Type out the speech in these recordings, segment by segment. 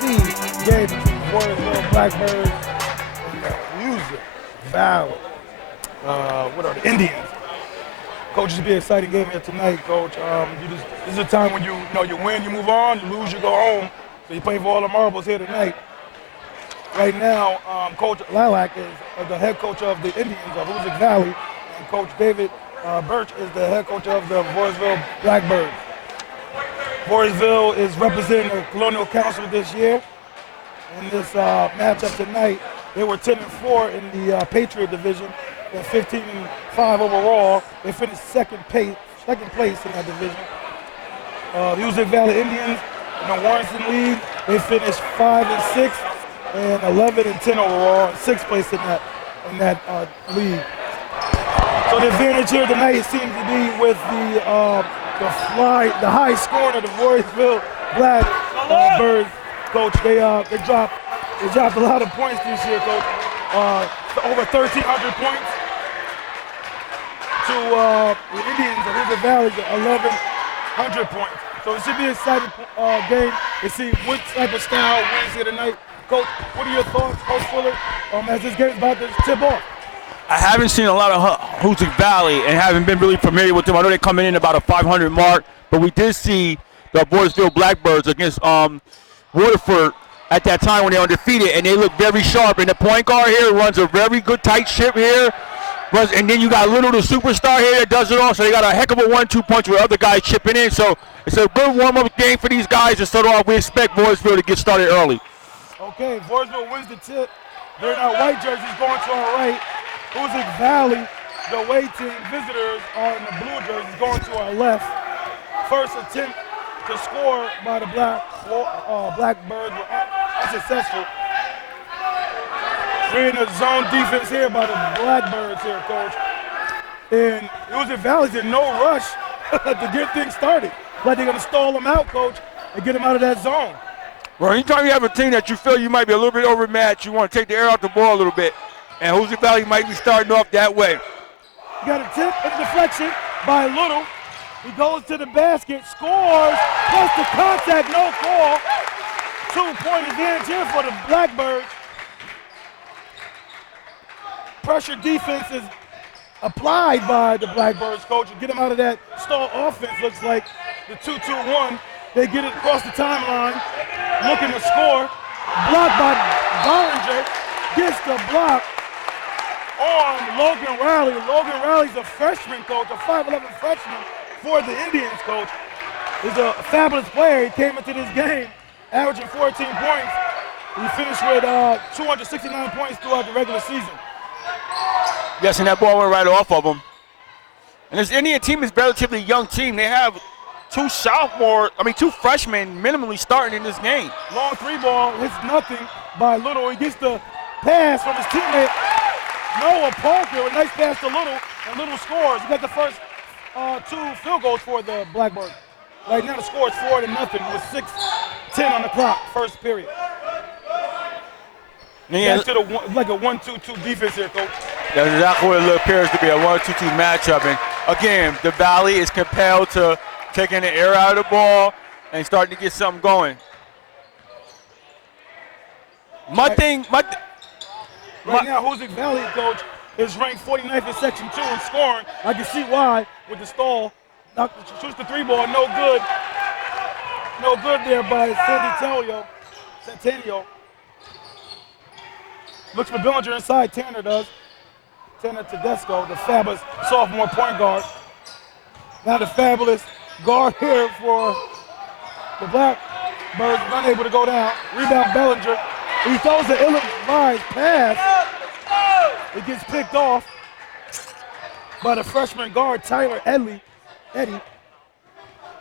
see game between the Voorheesville Blackbirds and the Hoosick Valley. What are the Indians? Coach, this will be an exciting game here tonight, Coach. This is a time when you win, you move on, you lose, you go home. So you're playing for all the marbles here tonight. Right now, Coach Lilac is the head coach of the Indians of Hoosick Valley, and Coach David Birch is the head coach of the Voorheesville Blackbirds. Voorheesville is representing the Colonial Council this year. In this matchup tonight, they were 10-4 in the Patriot Division. They're 15-5 overall. They finished second place in that division. The Hoosick Valley Indians in the Warrenton League, they finished 5-6 and 11-10 overall, and sixth place in that league. So the advantage here tonight seems to be with the high scoring of the Voorheesville Blackbirds. Coach, they dropped a lot of points this year, Coach. Over 1,300 points to the Indians of Hoosick Valley, 1,100 points. So it should be an exciting game to see what type of style wins here tonight. Coach, what are your thoughts, Coach Fuller, as this game is about to tip off? I haven't seen a lot of Hoosick Valley and haven't been really familiar with them. I know they're coming in about a 500 mark, but we did see the Voorheesville Blackbirds against Waterford at that time when they were undefeated, and they look very sharp. And the point guard here runs a very good tight ship here. And then you got Little, the superstar here, that does it all. So they got a heck of a 1-2 punch with other guys chipping in. So it's a good warm-up game for these guys to start off. We expect Voorheesville to get started early. Okay, Voorheesville wins the tip. They're in our white jerseys going to our right. Hoosick Valley, the away team visitors, are in the blue jerseys going to our left. First attempt to score by the Blackbirds were unsuccessful. We're in a zone defense here by the Blackbirds here, Coach. And Hoosick Valley's in no rush to get things started. Like they're going to stall them out, Coach, and get them out of that zone. Well, anytime you have a team that you feel you might be a little bit overmatched, you want to take the air out the ball a little bit. And Hoosick Valley might be starting off that way. You got a tip and deflection by Little. He goes to the basket, scores, plus the contact, no call. 2-point advantage here for the Blackbirds. Pressure defense is applied by the Blackbirds, Coach. You get them out of that stall offense, looks like the 2-2-1. They get it across the timeline, looking to score. Blocked by Bollinger, gets the block on Logan Riley. Logan Riley's a freshman, Coach, a 5'11 freshman for the Indians, Coach. He's a fabulous player. He came into this game averaging 14 points. He finished with 269 points throughout the regular season. Yes, and that ball went right off of him. And this Indian team is a relatively young team. They have two freshmen minimally starting in this game. Long three ball, hits nothing by Little. He gets the pass from his teammate Noah Parker. A nice pass to Little, and Little scores. He got the first 2 field goals for the Blackbirds. Right now the score is 4-0 with 6:10 on the clock, first period. Yeah, to like a 1-2-2 defense here, Coach. That's exactly what it appears to be, a 1-2-2 matchup. And again, the Valley is compelled to taking the air out of the ball and starting to get something going. Right now, Hoosick Valley, Coach, is ranked 49th in Section 2 in scoring. I can see why with the stall. Shoots the 3-ball, no good. No good there by Centennial. Looks for Billinger inside, Tanner does. Tanner Tedesco, the fabulous sophomore point guard. Now the fabulous guard here for the Blackbirds, unable to go down. Rebound Bellinger. He throws the ill-advised pass. It gets picked off by the freshman guard, Tyler Eddie.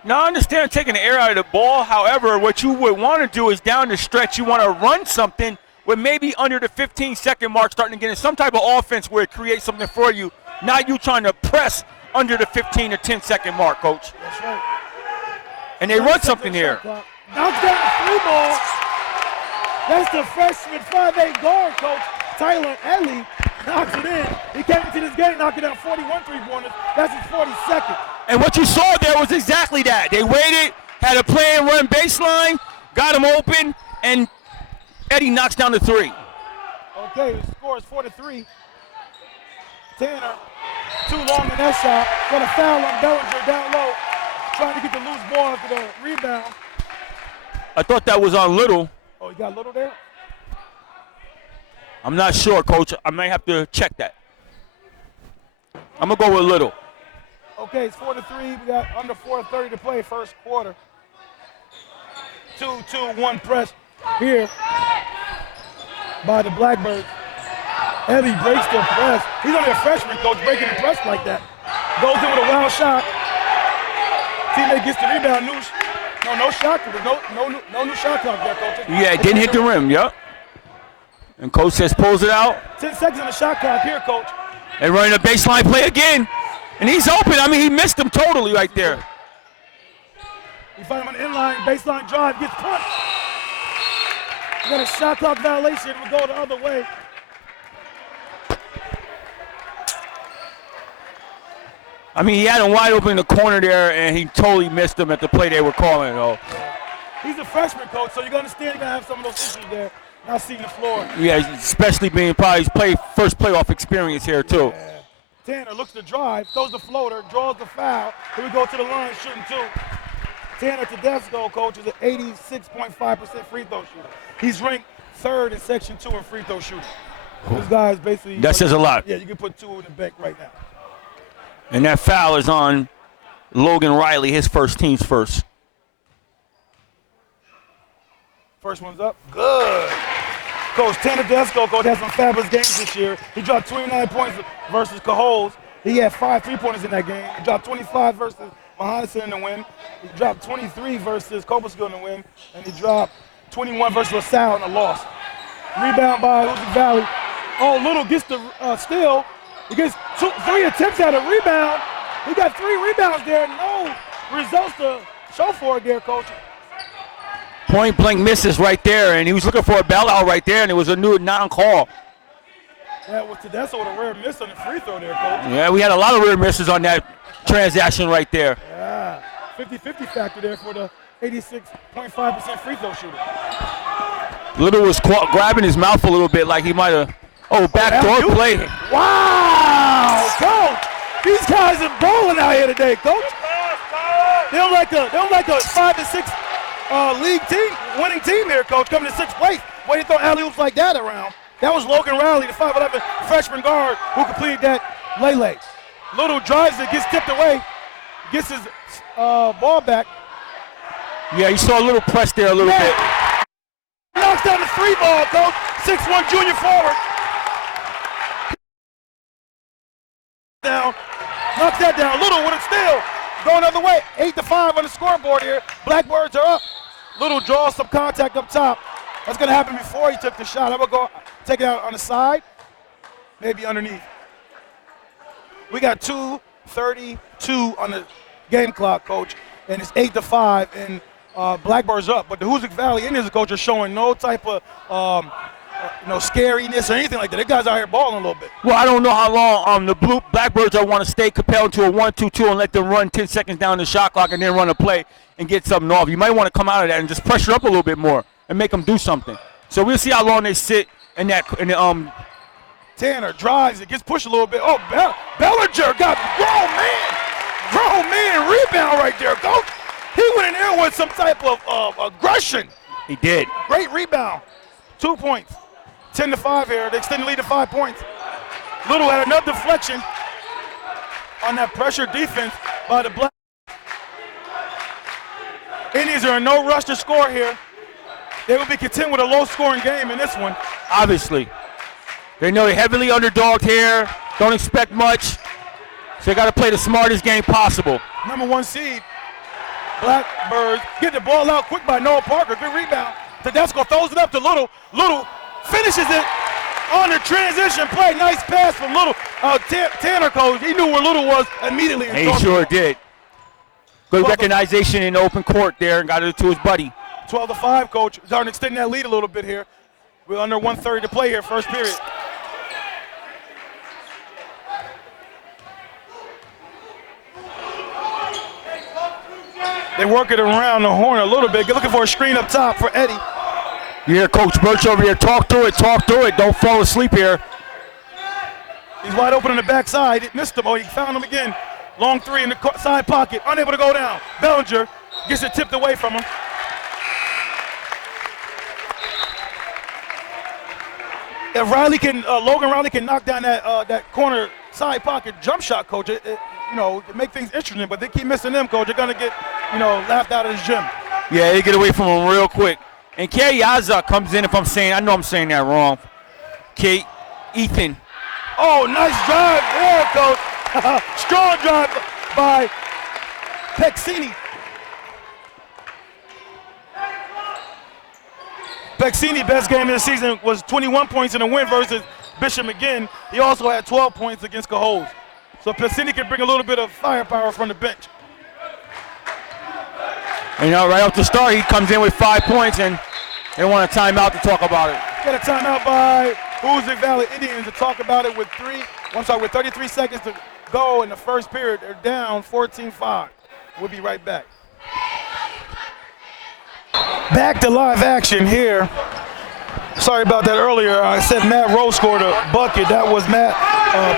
Now, I understand taking the air out of the ball. However, what you would want to do is down the stretch, you want to run something with maybe under the 15-second mark, starting to get in some type of offense where it creates something for you. Not you trying to press under the 15 or 10-second mark, Coach. That's right. And they run something here. Knocks down the 3-ball. That's the freshman 5'8 guard, Coach. Tyler Eddie knocks it in. He came into this game knocking down 41 3-pointers. That's his 42nd. And what you saw there was exactly that. They waited, had a play and run baseline, got him open, and Eddie knocks down the three. Okay, the score is 4-3. Tanner, too long in that shot. Got a foul on Bellinger down low, trying to get the loose ball after the rebound. I thought that was on Little. Oh, you got Little there? I'm not sure, Coach. I may have to check that. I'm going to go with Little. Okay, it's 4-3. We got under 4:30 to play, first quarter. 2-2-1 press here by the Blackbirds. Eddie breaks the press. He's only a freshman, coach, breaking the press like that. Goes in with a wild shot. Teammate gets the rebound. No shot. No new shot clock there, coach. Yeah, it didn't hit the rim, yep. And Coach says pulls it out. 10 seconds on the shot clock here, coach. And running a baseline play again. And he's open. I mean, he missed him totally right there. You find him on the inline, baseline drive, gets punched. You got a shot clock violation. It will go the other way. I mean, he had him wide open in the corner there, and he totally missed him at the play they were calling, though. He's a freshman, coach, so you're going to understand you're going to have some of those issues there. Not seeing the floor. Yeah, especially being probably his first playoff experience here, too. Yeah. Tanner looks to drive, throws the floater, draws the foul. Here we go to the line, shooting two. Tanner Tedesco, coach, is an 86.5% free throw shooter. He's ranked third in Section 2 in free throw shooting. This guy is basically— That says a lot. Yeah, you can put two in the bank right now. And that foul is on Logan Riley, his team's first. First one's up. Good. Coach Tanner Tedesco, coach, had some fabulous games this year. He dropped 29 points versus Cajoles. He had 5 3-pointers in that game. He dropped 25 versus Mahonison in the win. He dropped 23 versus Cobleskill in the win. And he dropped 21 versus LaSalle in the loss. Rebound by Hoosick Valley. Oh, Little gets the steal. He gets 3 attempts at a rebound. He got 3 rebounds there. No results to show for it there, coach. Point blank misses right there, and he was looking for a bailout right there, and it was a new non-call. That was Tedesco with a rare miss on the free throw there, coach. Yeah, we had a lot of rare misses on that transaction right there. Yeah, 50-50 factor there for the 86.5% free throw shooter. Little was grabbing his mouth a little bit like he might have— backdoor play. Wow, coach! These guys are balling out here today, coach. They don't like a 5-6 league team, winning team here, coach, coming to 6th place. Way to throw alley-oops like that around. That was Logan Riley, the 5'11" freshman guard who completed that lay. Little drives it, gets tipped away, gets his ball back. Yeah, you saw a little press there a little bit. Knocks down the 3 ball, coach. 6'1" junior forward. Down, knocks that down. Little with a steal, going the other way. 8-5 on the scoreboard here. Blackbirds are up. Little draws some contact up top. That's gonna happen before he took the shot. I'm gonna go take it out on the side, maybe underneath. We got 2:32 on the game clock, coach, and it's 8-5, and Blackbirds up. But the Hoosick Valley Indians, coach, are showing no type of scariness or anything like that. The guys out here balling a little bit. Well, I don't know how long the Blackbirds want to stay compelled to a 1-2-2 and let them run 10 seconds down the shot clock and then run a play and get something off. You might want to come out of that and just pressure up a little bit more and make them do something. So we'll see how long they sit in that. Tanner drives it, gets pushed a little bit. Oh, Bellinger got grown man rebound right there, coach. He went in there with some type of aggression. He did. Great rebound. 2 points. 10-5 here. They extend the lead to 5 points. Little had another deflection on that pressure defense by the Black. Indians are in no rush to score here. They will be content with a low-scoring game in this one. Obviously. They know they're heavily underdogged here. Don't expect much. So they got to play the smartest game possible. Number 1 seed, Blackbirds, get the ball out quick by Noah Parker. Good rebound. Tedesco throws it up to Little. Little finishes it on the transition play. Nice pass from Little. Tanner, coach, he knew where Little was immediately. He sure did. Good recognition in the open court there and got it to his buddy. 12-5, coach. Starting to extend that lead a little bit here. We're under 1:30 to play here, first period. They work it around the horn a little bit. Looking for a screen up top for Eddie. You hear Coach Birch over here, talk through it, don't fall asleep here. He's wide open on the backside. He missed him. Oh, he found him again. Long three in the side pocket, unable to go down. Bellinger gets it tipped away from him. If Logan Riley can knock down that corner side pocket jump shot, coach, it make things interesting. But they keep missing them, coach. They're gonna get, laughed out of this gym. Yeah, they get away from him real quick. And Yaza comes in. I know I'm saying that wrong. Ethan. Oh, nice drive there, coach. Strong drive by Pexini. Pexini, best game of the season, was 21 points in a win versus Bishop McGinn. He also had 12 points against Cohoes. So Pexini can bring a little bit of firepower from the bench. And right off the start, he comes in with 5 points, and they want a timeout to talk about it. Get a timeout by Hoosick Valley Indians to talk about it with 33 seconds to go in the first period. They're down 14-5. We'll be right back. Back to live action here. Sorry about that earlier. I said Matt Rose scored a bucket. That was Matt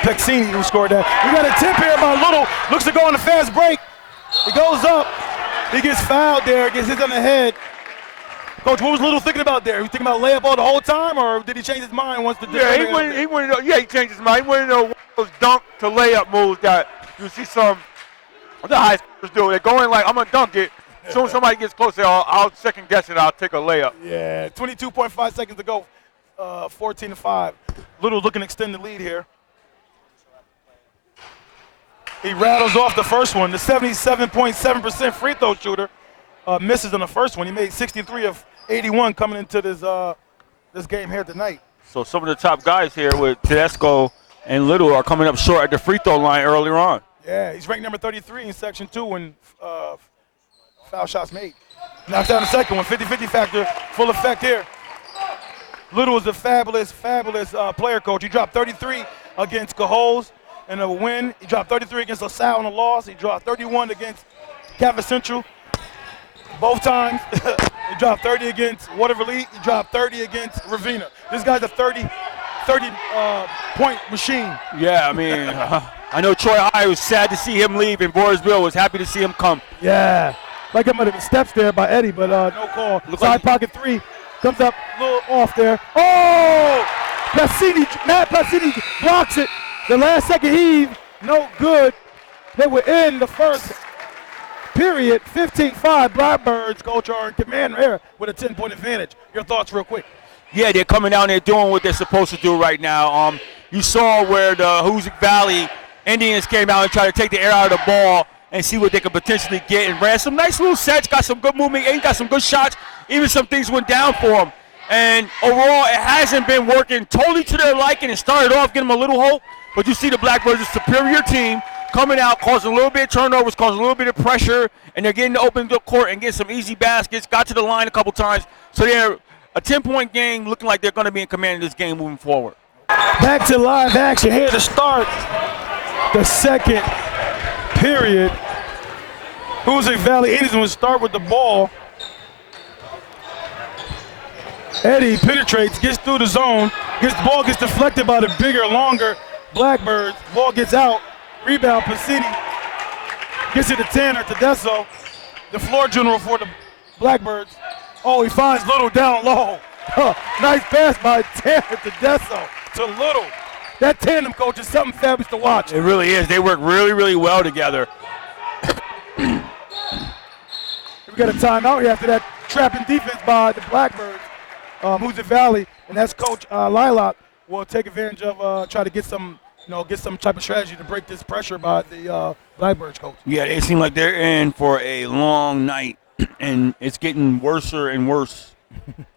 Pexini who scored that. We got a tip here by Little. Looks to go on a fast break. He goes up. He gets fouled there. Gets hit on the head. Coach, what was Little thinking about there? Was he thinking about layup ball the whole time, or did he change his mind once the he changed his mind. He wanted to know those dunk to layup moves that you see some of the high schoolers do. They're going like, I'm going to dunk it. As soon as somebody gets close, I'll second guess it. I'll take a layup. Yeah, 22.5 seconds to go. 14-5. Little looking to extend the lead here. He rattles off the first one. The 77.7% free throw shooter misses on the first one. He made 63 of 81 coming into this game here tonight. So some of the top guys here with Tedesco and Little are coming up short at the free throw line earlier on. Yeah, he's ranked number 33 in Section 2 when foul shots made. Knocks down the second one, 50-50 factor, full effect here. Little is a fabulous player, coach. He dropped 33 against Cohoes in a win. He dropped 33 against LaSalle in a loss. He dropped 31 against Catholic Central both times. He dropped 30 against Waterville. He dropped 30 against Ravenna. This guy's a 30-point machine. Yeah, I mean, I know Troy High was sad to see him leave, and Voorheesville was happy to see him come. Yeah. Like it might have been steps there by Eddie, but no call. Side pocket three. Comes up a little off there. Oh! Matt Placini blocks it. The last second heave, no good. They were in the first period. 15-5. Blackbirds, coach, are in command here with a 10-point advantage. Your thoughts real quick. Yeah, they're coming down there doing what they're supposed to do right now. You saw where the Hoosick Valley Indians came out and tried to take the air out of the ball and see what they could potentially get, and ran some nice little sets, got some good movement, and got some good shots. Even some things went down for them. And overall, it hasn't been working totally to their liking. It started off getting them a little hope, but you see the Blackbirds, a superior team, coming out, causing a little bit of turnovers, causing a little bit of pressure, and they're getting to open the court and get some easy baskets, got to the line a couple times. So they're a 10-point game, looking like they're going to be in command of this game moving forward. Back to live action here to start the second period. Hoosick Valley Indians will start with the ball. Eddie penetrates, gets through the zone, the ball gets deflected by the bigger, longer Blackbirds. Ball gets out, rebound, Placini gets it to Tanner Tedesco, the floor general for the Blackbirds. Oh, he finds Little down low. Nice pass by Tanner Tedesco to Little. That tandem, coach, is something fabulous to watch. It really is. They work really, really well together. We got a timeout here after that trapping defense by the Blackbirds. Hoosick Valley, and that's Coach Lilac will take advantage of try to get some type of strategy to break this pressure by the Blackbirds, coach. Yeah, they seem like they're in for a long night, and it's getting worse and worse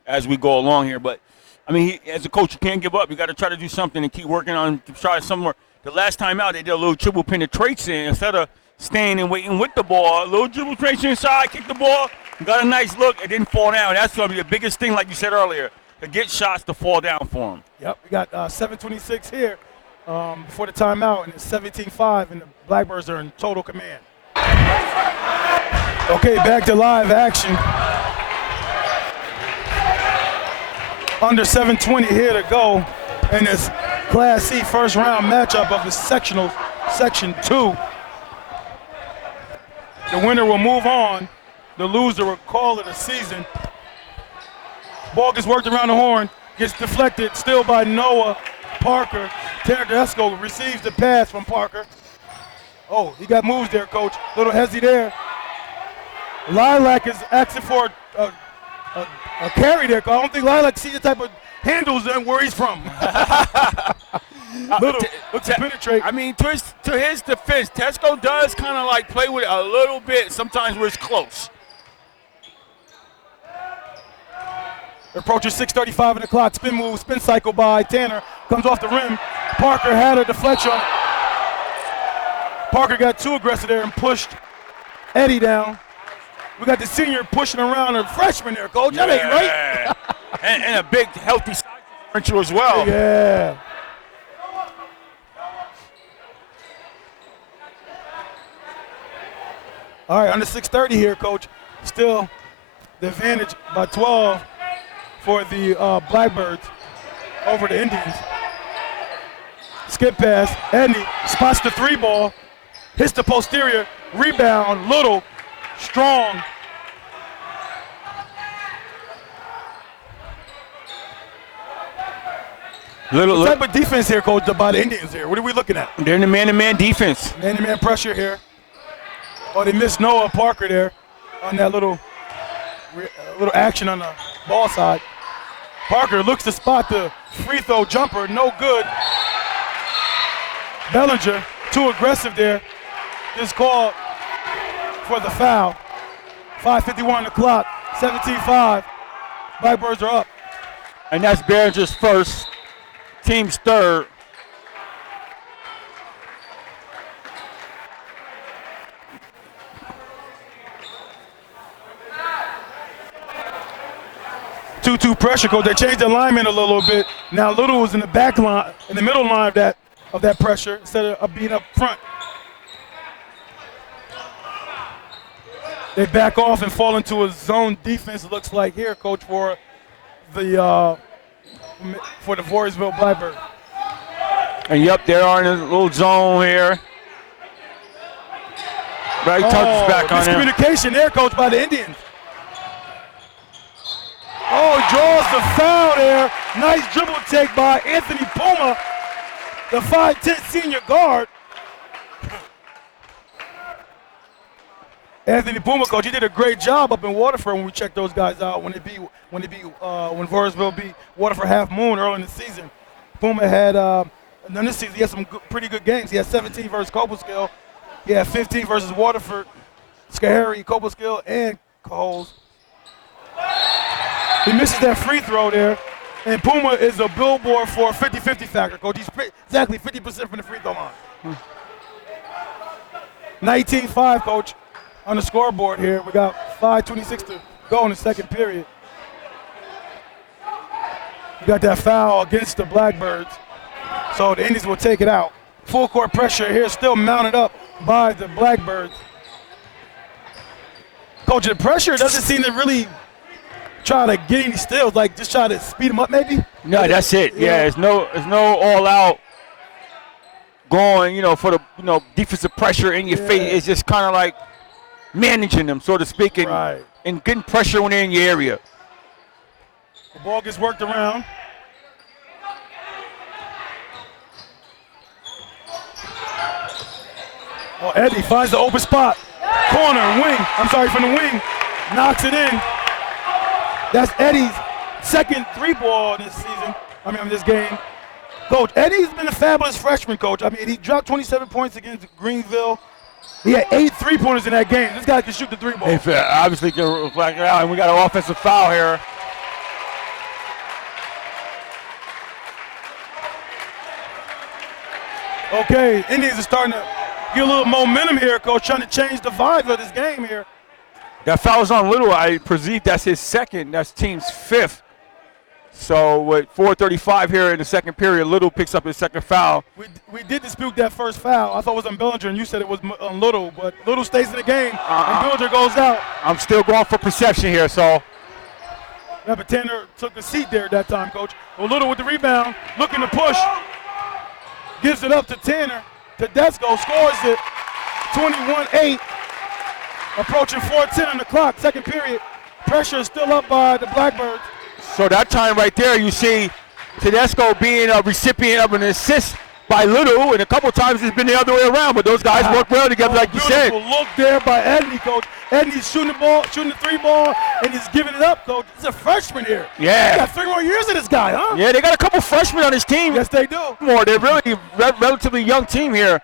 as we go along here. But I mean, as a coach, you can't give up. You got to try to do something and keep working on to try somewhere. The last time out, they did a little dribble penetration instead of staying and waiting with the ball. A little dribble penetration inside, kick the ball, got a nice look, it didn't fall down. That's going to be the biggest thing, like you said earlier, to get shots to fall down for them. Yep, we got 7:26 here before the timeout, and it's 17-5, and the Blackbirds are in total command. Okay, back to live action. Under 7:20 here to go in this Class C first round matchup of the Sectionals, Section 2. The winner will move on. The loser will call it a season. Ball gets worked around the horn, gets deflected still by Noah Parker. Tedesco receives the pass from Parker. Oh, he got moves there, Coach. Little hezzy there. Lilac is asking for a carry there. I don't think Lilac sees the type of handles and where he's from. Little looks to penetrate. I mean, to his defense, Tesco does kind of like play with it a little bit sometimes where it's close. Approaches 6:35 in the clock. Spin move, spin cycle by Tanner. Comes off the rim. Parker had a deflection. Parker got too aggressive there and pushed Eddie down. We got the senior pushing around a freshman there, Coach. That ain't right. and a big, healthy size differential as well. Yeah. All right, under 6:30 here, Coach. Still the advantage by 12 for the Blackbirds over the Indians. Skip pass. Eddie spots the three ball. Hits the posterior. Rebound. Little. Strong. What type of defense here, Coach, by the Indians here? What are we looking at? They're in the man-to-man defense. Man-to-man pressure here. Oh, they missed Noah Parker there on that little action on the ball side. Parker looks to spot the free throw jumper. No good. Bellinger, too aggressive there. Just called for the foul. 5:51 on the clock. 17-5. Blackbirds are up. And that's Behringer's first. Team's third. Two pressure, Coach. They changed the alignment a little bit. Now Little was in the back line, in the middle line of that pressure instead of being up front. They back off and fall into a zone defense. It looks like here, Coach, for the Voorheesville Blackbirds. And yep, they are in a little zone here. Right touches back on him. Miscommunication there, Coach, by the Indians. Oh, he draws the foul there. Nice dribble take by Anthony Puma, the 5'10" senior guard. Anthony Puma, Coach, he did a great job up in Waterford when we checked those guys out when Voorheesville beat Waterford Half Moon early in the season. Puma had, in this season, he had some pretty good games. He had 17 versus Cobleskill. He had 15 versus Waterford, Schoharie, Cobleskill, and Coles. He misses that free throw there, and Puma is a billboard for a 50-50 factor, Coach. He's exactly 50% from the free throw line. 19-5, Coach, on the scoreboard here. We got 5:26 to go in the second period. We got that foul against the Blackbirds, so the Indians will take it out. Full court pressure here, still mounted up by the Blackbirds. Coach, the pressure doesn't seem to really try to get any steals, like just try to speed them up maybe? No, that's it. Yeah, it's no all out going, for the defensive pressure in your face. It's just kind of like managing them, so to speak, and getting pressure when they're in your area. The ball gets worked around. Oh, Eddie finds the open spot. Corner, wing. From the wing. Knocks it in. That's Eddie's second three-ball this game. Coach, Eddie's been a fabulous freshman, Coach. He dropped 27 points against Greenville. He had 8 3-pointers in that game. This guy can shoot the three-ball. Obviously can reflect it out, and we got an offensive foul here. Okay, Indians are starting to get a little momentum here, Coach, trying to change the vibe of this game here. That foul was on Little. I perceive that's his second. That's team's fifth. So with 4:35 here in the second period, Little picks up his second foul. We did dispute that first foul. I thought it was on Bellinger, and you said it was on Little, but Little stays in the game, and Bellinger goes out. I'm still going for perception here, so. Yeah, but Tanner took the seat there at that time, Coach. A little with the rebound, looking to push. Gives it up to Tanner. Tedesco scores it. 21-8. Approaching 4:10 on the clock. Second period. Pressure is still up by the Blackbirds. So that time right there, you see Tedesco being a recipient of an assist by Little, and a couple times it's been the other way around, but those guys work well together, like you said. Beautiful look there by Edney, Coach. Edney's shooting the ball, shooting the three ball, and he's giving it up, Coach. He's a freshman here. Yeah. They got 3 more years of this guy, huh? Yeah, they got a couple freshmen on his team. Yes, they do. They're really a relatively young team here.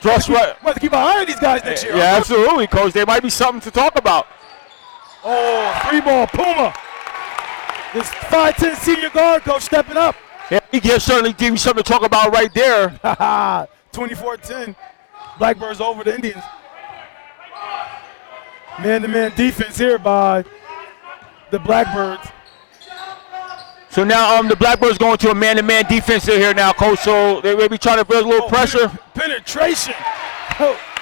Trust right. We'll have to keep an eye on these guys next year. Yeah, absolutely, Coach. There might be something to talk about. Oh, 3-ball, Puma. This 5'10" senior guard, Coach, stepping up. Yeah, he can certainly give you something to talk about right there. 24-10. Blackbirds over the Indians. Man-to-man defense here by the Blackbirds. So now the Blackbirds going to a man-to-man defense here now, Coach. So they may be trying to build a little pressure. Penetration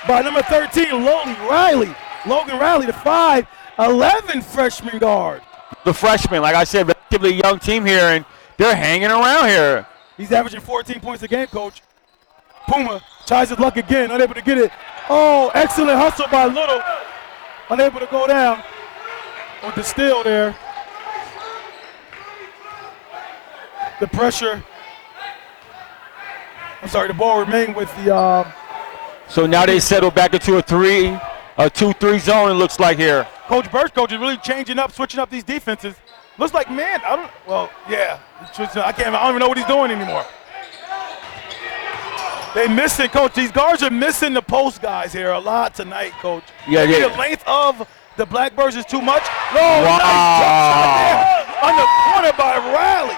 by number 13, Logan Riley, the 5'11" freshman guard. The freshman, like I said, relatively young team here, and they're hanging around here. He's averaging 14 points a game, Coach. Puma tries his luck again, unable to get it. Oh, excellent hustle by Little. Unable to go down with the steal there. The pressure. The ball remained with the. So now they settle back into a 2-3 zone, it looks like here. Coach Birch, Coach, is really changing up, switching up these defenses. Looks like, man, I don't even know what he's doing anymore. They missing, Coach. These guards are missing the post guys here a lot tonight, Coach. Yeah. The length of the Blackbirds is too much. No, wow. Nice jump shot there on the corner by Riley.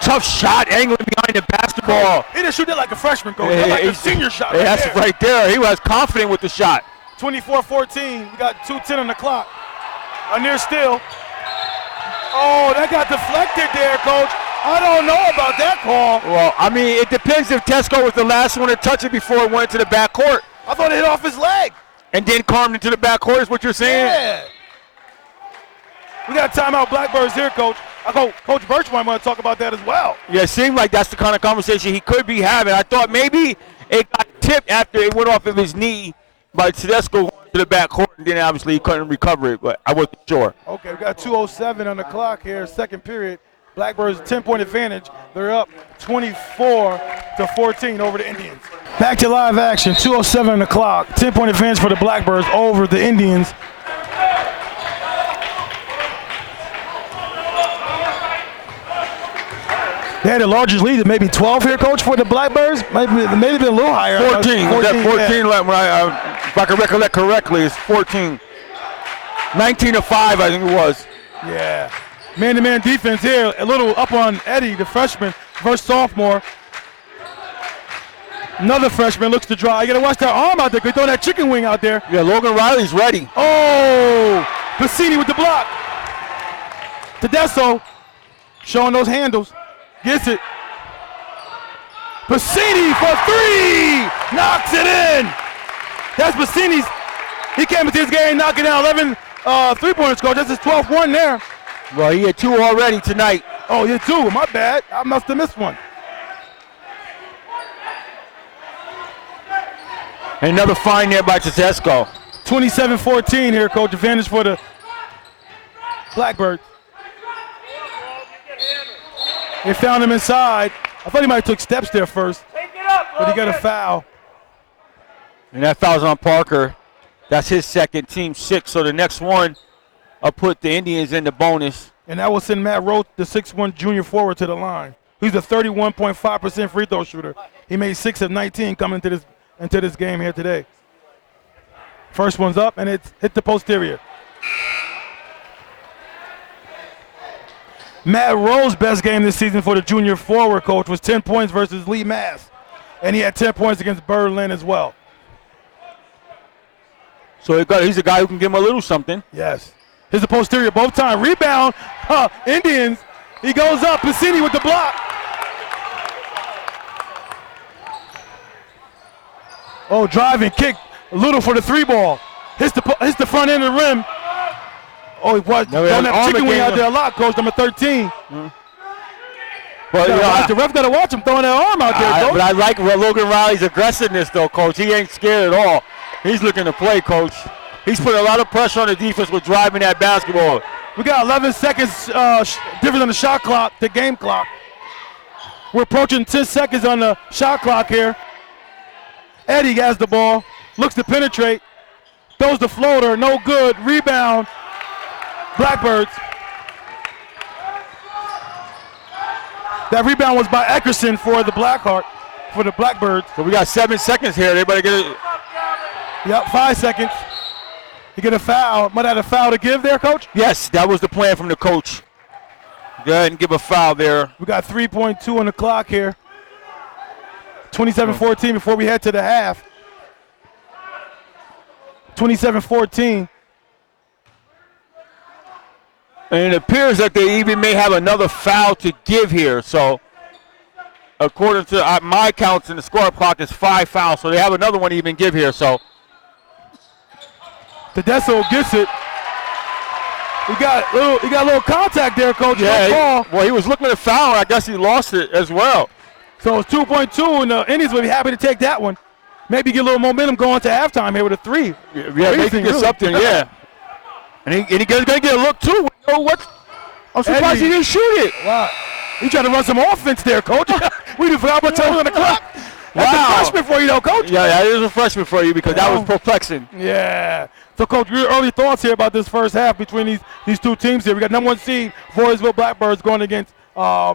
Tough shot, angling behind the basketball. He didn't shoot that like a freshman, Coach. That's like a senior shot right that's there. right there. He was confident with the shot. 24-14. We got 2:10 on the clock. A near steal. Oh, that got deflected there, Coach. I don't know about that call. Well, I mean, it depends if Tesco was the last one to touch it before it went to the backcourt. I thought it hit off his leg. And then carved into the backcourt is what you're saying? Yeah. We got timeout Blackbirds here, Coach. Coach Birch might want to talk about that as well. Yeah, it seemed like that's the kind of conversation he could be having. I thought maybe it got tipped after it went off of his knee by Tedesco going to the backcourt, and then obviously he couldn't recover it, but I wasn't sure. Okay, we got 2:07 on the clock here, second period. Blackbirds 10-point advantage. They're up 24-14 over the Indians. Back to live action, 2:07 on the clock. 10-point advantage for the Blackbirds over the Indians. They had the largest lead, maybe 12 here, Coach, for the Blackbirds. Maybe been a little higher. 14. 14 yeah. when if I can recollect correctly, it's 14. 19-5, I think it was. Yeah. Man-to-man defense here. A little up on Eddie, the freshman, versus sophomore. Another freshman looks to draw. You got to watch that arm out there. Throw that chicken wing out there. Yeah, Logan Riley's ready. Oh, Bassini with the block. Tedesco showing those handles. Gets it. Bassini for 3. Knocks it in. That's Bassini's. He came into this game knocking down 11 3-pointers, Coach. That's his 12th one there. Well, he had 2 already tonight. Oh, he had 2. My bad. I must have missed one. Another fine there by Tedesco. 27-14 here, Coach. Advantage for the Blackbirds. They found him inside. I thought he might have took steps there first, but he got a foul. And that foul's on Parker. That's his second, team 6. So the next one will put the Indians in the bonus. And that will send Matt Roach, the 6'1" junior forward, to the line. He's a 31.5% free throw shooter. He made 6 of 19 coming into this game here today. First one's up, and it's hit the posterior. Matt Rowe's best game this season for the junior forward, Coach, was 10 points versus Lee Mass. And he had 10 points against Berlin as well. So he's a guy who can give him a little something. Yes. Here's the posterior both times. Rebound, Indians. He goes up, Bassini with the block. Oh, drive and kick, a little for the 3 ball. Hits the front end of the rim. Oh, he was. No, Don't the have chicken arm wing again. out there a lot, Coach. Number 13. But, you know, The ref got to watch him throwing that arm out there, Coach. but I like Logan Riley's aggressiveness, though, Coach. He ain't scared at all. He's looking to play, Coach. He's putting a lot of pressure on the defense with driving that basketball. We got 11 seconds difference on the shot clock, the game clock. We're approaching 10 seconds on the shot clock here. Eddie has the ball, looks to penetrate, throws the floater, no good. Rebound, Blackbirds. That rebound was by Eckerson for the Blackbirds. So we got 7 seconds here. Everybody get it. Yep, 5 seconds. You get a foul. Might have a foul to give there, Coach? Yes, that was the plan from the coach. Go ahead and give a foul there. We got 3.2 on the clock here. 27-14 before we head to the half. 27-14. And it appears that they even may have another foul to give here. So, according to my counts in the score clock, it's 5 fouls. So they have another one to even give here. So, Tedesco gets it. He got a little contact there, Coach. yeah, No ball. well, he was looking at a foul. I guess he lost it as well. So it's 2.2, and the Indians will be happy to take that one. Maybe get a little momentum going to halftime here with a 3. Yeah, they can get something, yeah. And he's going to get a look, too. You know what? I'm surprised Eddie. he didn't shoot it. Wow. He trying to run some offense there, Coach. We didn't forget about time on the clock. That's Wow. a freshman for you, though, Coach. Yeah, that is a freshman for you because that was perplexing. Yeah. So, Coach, your early thoughts here about this first half between these two teams here. We got number 1 seed, Voorheesville Blackbirds, going against the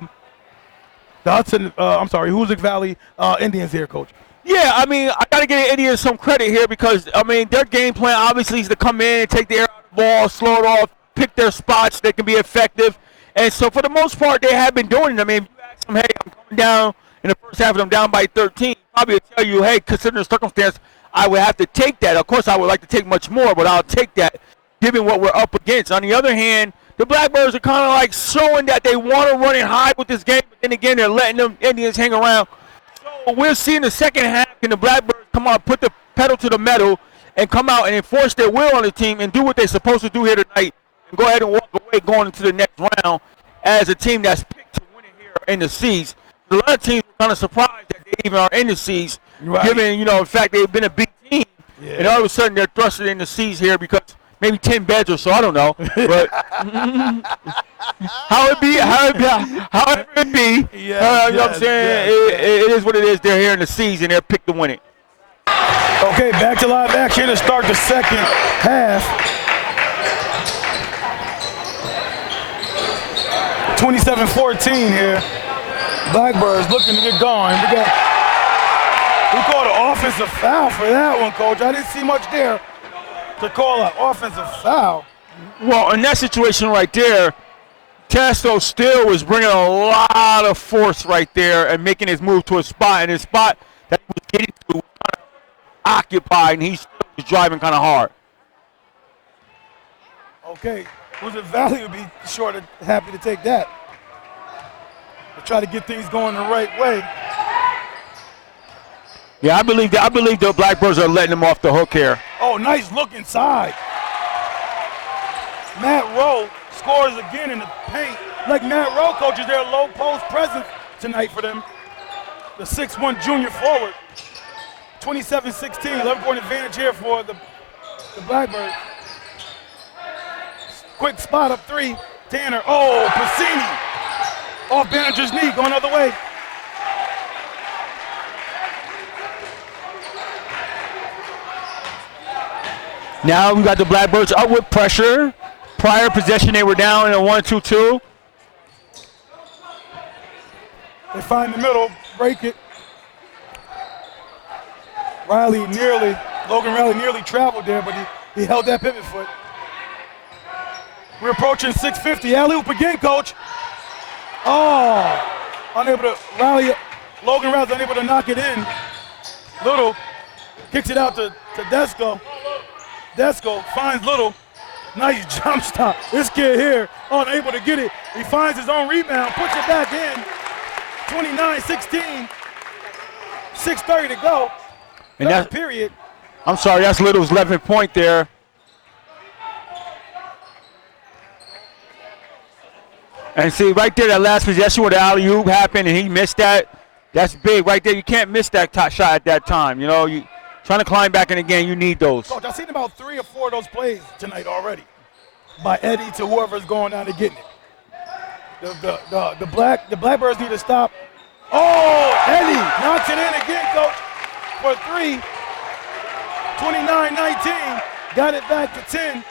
Hoosick Valley Indians here, Coach. Yeah, I mean, I got to give the Indians some credit here because, I mean, their game plan obviously is to come in and take the air out of the ball, slow it off, pick their spots that can be effective. And so, for the most part, they have been doing it. I mean, if you ask them, hey, I'm coming down in the first half and I'm down by 13, probably will tell you, hey, considering the circumstance, I would have to take that. Of course, I would like to take much more, but I'll take that given what we're up against. On the other hand, the Blackbirds are kind of like showing that they want to run it high with this game, but then again, they're letting them Indians hang around. So we're seeing the second half, and the Blackbirds come out, put the pedal to the metal, and come out and enforce their will on the team and do what they're supposed to do here tonight and go ahead and walk away going into the next round as a team that's picked to win it here in the C's. A lot of teams are kind of surprised that they even are in the C's, given, you know, in fact, they've been a big team, and all of a sudden they're thrusted in the C's here because maybe 10 beds or so, I don't know. But however it be, you know what I'm saying? It is what it is. They're here in the C's, and they're picked to win it. Okay, back to live action to start the second half. 27-14 here. Blackbirds looking to get going. We called an offensive foul for that one, Coach. I didn't see much there to call an offensive foul. Well, in that situation right there, Tasto still was bringing a lot of force right there and making his move to a spot, and his spot that he was getting to was kind of occupied, and he still was driving kind of hard. Okay, Hoosick Valley would be happy to take that. To try to get things going the right way. Yeah, I believe the Blackbirds are letting them off the hook here. Oh, nice look inside. Matt Rowe scores again in the paint. Like Matt Rowe, Coach, is their low post presence tonight for them. The 6'1" junior forward. 27-16, 11-point advantage here for the Blackbirds. Quick spot up 3. Tanner, oh, Piscini. Off Banner's knee, going the other way. Now we got the Blackbirds up with pressure. Prior possession, they were down in a 1-2-2. They find the middle, break it. Logan Riley nearly traveled there, but he held that pivot foot. We're approaching 6:50. Alley-oop again, Coach. Oh, Logan Riley's unable to knock it in. Little kicks it out to Desco. Desco finds Little. Nice jump stop. This kid here, unable to get it. He finds his own rebound, puts it back in. 29-16. 6:30 to go. And that's period. I'm sorry, that's Little's 11th point there. And see, right there, that last possession where the alley-oop happened and he missed that, that's big right there. You can't miss that top shot at that time. You know, you trying to climb back in the game, you need those. Coach, I've seen about 3 or 4 of those plays tonight already by Eddie to whoever's going down and getting it. The Blackbirds need to stop. Oh, Eddie knocks it in again, Coach, for 3. 29-19, got it back to 10.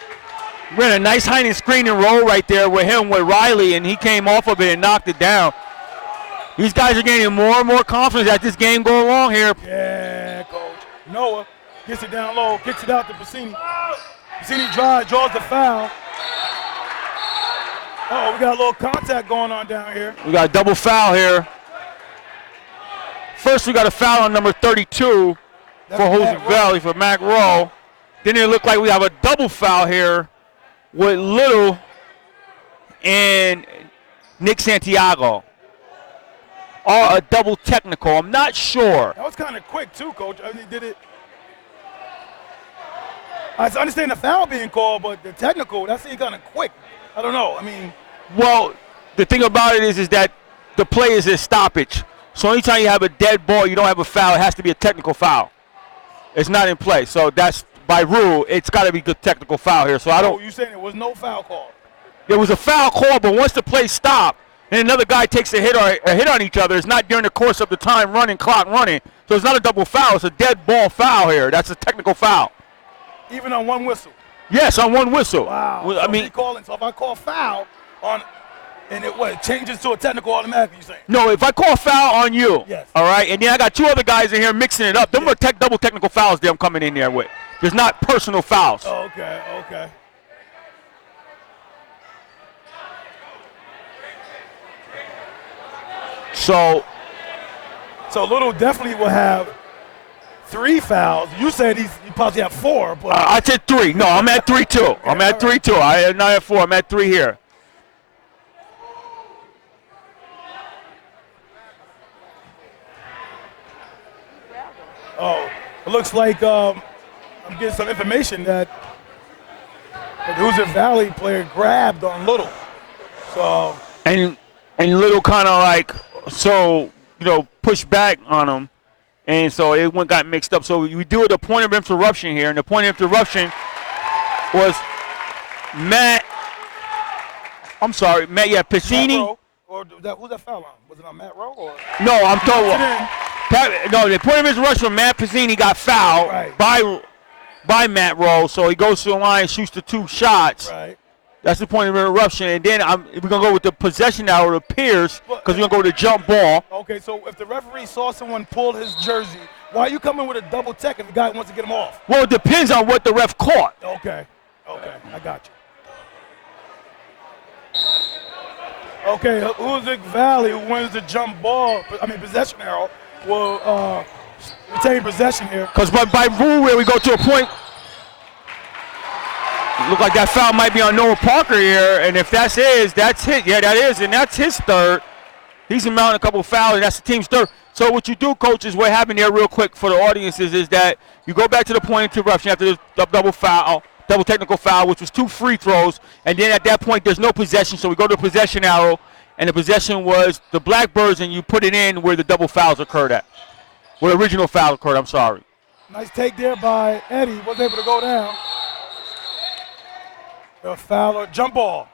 We had a nice hiding screen and roll right there with him, with Riley, and he came off of it and knocked it down. These guys are gaining more and more confidence as this game goes along here. Yeah, Coach. Noah gets it down low, kicks it out to Bassini. Bassini draws the foul. Oh, we got a little contact going on down here. We got a double foul here. First, we got a foul on number 32 for Hoosick Valley, for Mac Rowe. Then it looked like we have a double foul here with Little and Nick Santiago. Or a double technical. I'm not sure. That was kind of quick, too, Coach. I mean, did it. I understand the foul being called, but the technical, that seemed kind of quick. I don't know. I mean. Well, the thing about it is that the play is a stoppage. So anytime you have a dead ball, you don't have a foul, it has to be a technical foul. It's not in play. So that's, by rule, it's got to be a technical foul here. So I don't. Oh, you saying there was no foul call? There was a foul call, but once the play stopped, and another guy takes a hit on each other, it's not during the course of the time running, clock running. So it's not a double foul. It's a dead ball foul here. That's a technical foul. Even on one whistle? Yes, on one whistle. Wow. Well, so I mean, so if I call foul on, and it changes to a technical automatically, you saying? No, if I call foul on you, yes. All right, and then I got 2 other guys in here mixing it up. Them are double technical fouls that I'm coming in there with. There's not personal fouls. Oh, okay. So Little definitely will have 3 fouls. You said you probably have 4, but I said 3. No, I'm at 3 too. Okay, I'm at 3 too. I'm not at 4. I'm at 3 here. Oh, it looks like I'm getting some information that the Hoosick Valley player grabbed on Little. So and Little kind of like pushed back on him, and so it got mixed up. So we do the point of interruption here, and the point of interruption was Matt. I'm sorry, Matt. Yeah, Piscini. Or who's that foul on? Was it on Matt Rowe? Or? No, I'm talking. No, the point of interruption from Matt Piscini got fouled by Matt Rowe, so he goes to the line, shoots the 2 shots. Right. That's the point of interruption. And then we're going to go with the possession now, it appears, because we're going to go with the jump ball. Okay, so if the referee saw someone pull his jersey, why are you coming with a double tech if the guy wants to get him off? Well, it depends on what the ref caught. Okay, I got you. Okay, Hoosick Valley, who wins the possession arrow, will retain possession here. Because by rule, where we go to a point, look like that foul might be on Noah Parker here, and if that's his, that's his. Yeah, that is, and that's his 3rd. He's mounting a couple of fouls, and that's the team's 3rd. So what you do, coach, is what happened there real quick for the audiences is that you go back to the point of interruption after the double technical foul, which was 2 free throws, and then at that point there's no possession, so we go to the possession arrow, and the possession was the Blackbirds, and you put it in where the double fouls occurred at. Where the original foul occurred, I'm sorry. Nice take there by Eddie, was able to go down. The foul or jump ball.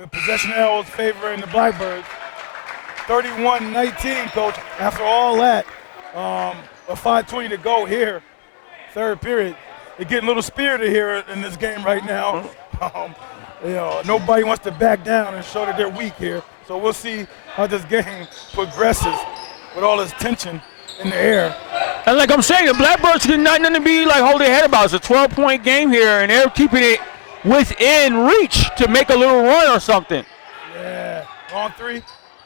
The possession arrows favoring the Blackbirds. 31-19, Coach. After all that, a 5:20 to go here, 3rd period. They're getting a little spirited here in this game right now. Nobody wants to back down and show that they're weak here. So we'll see how this game progresses with all this tension in the air. And like I'm saying, the Blackbirds did nothing to be like hold their head about. It's a 12-point game here, and they're keeping it within reach to make a little run or something. Yeah, on 3,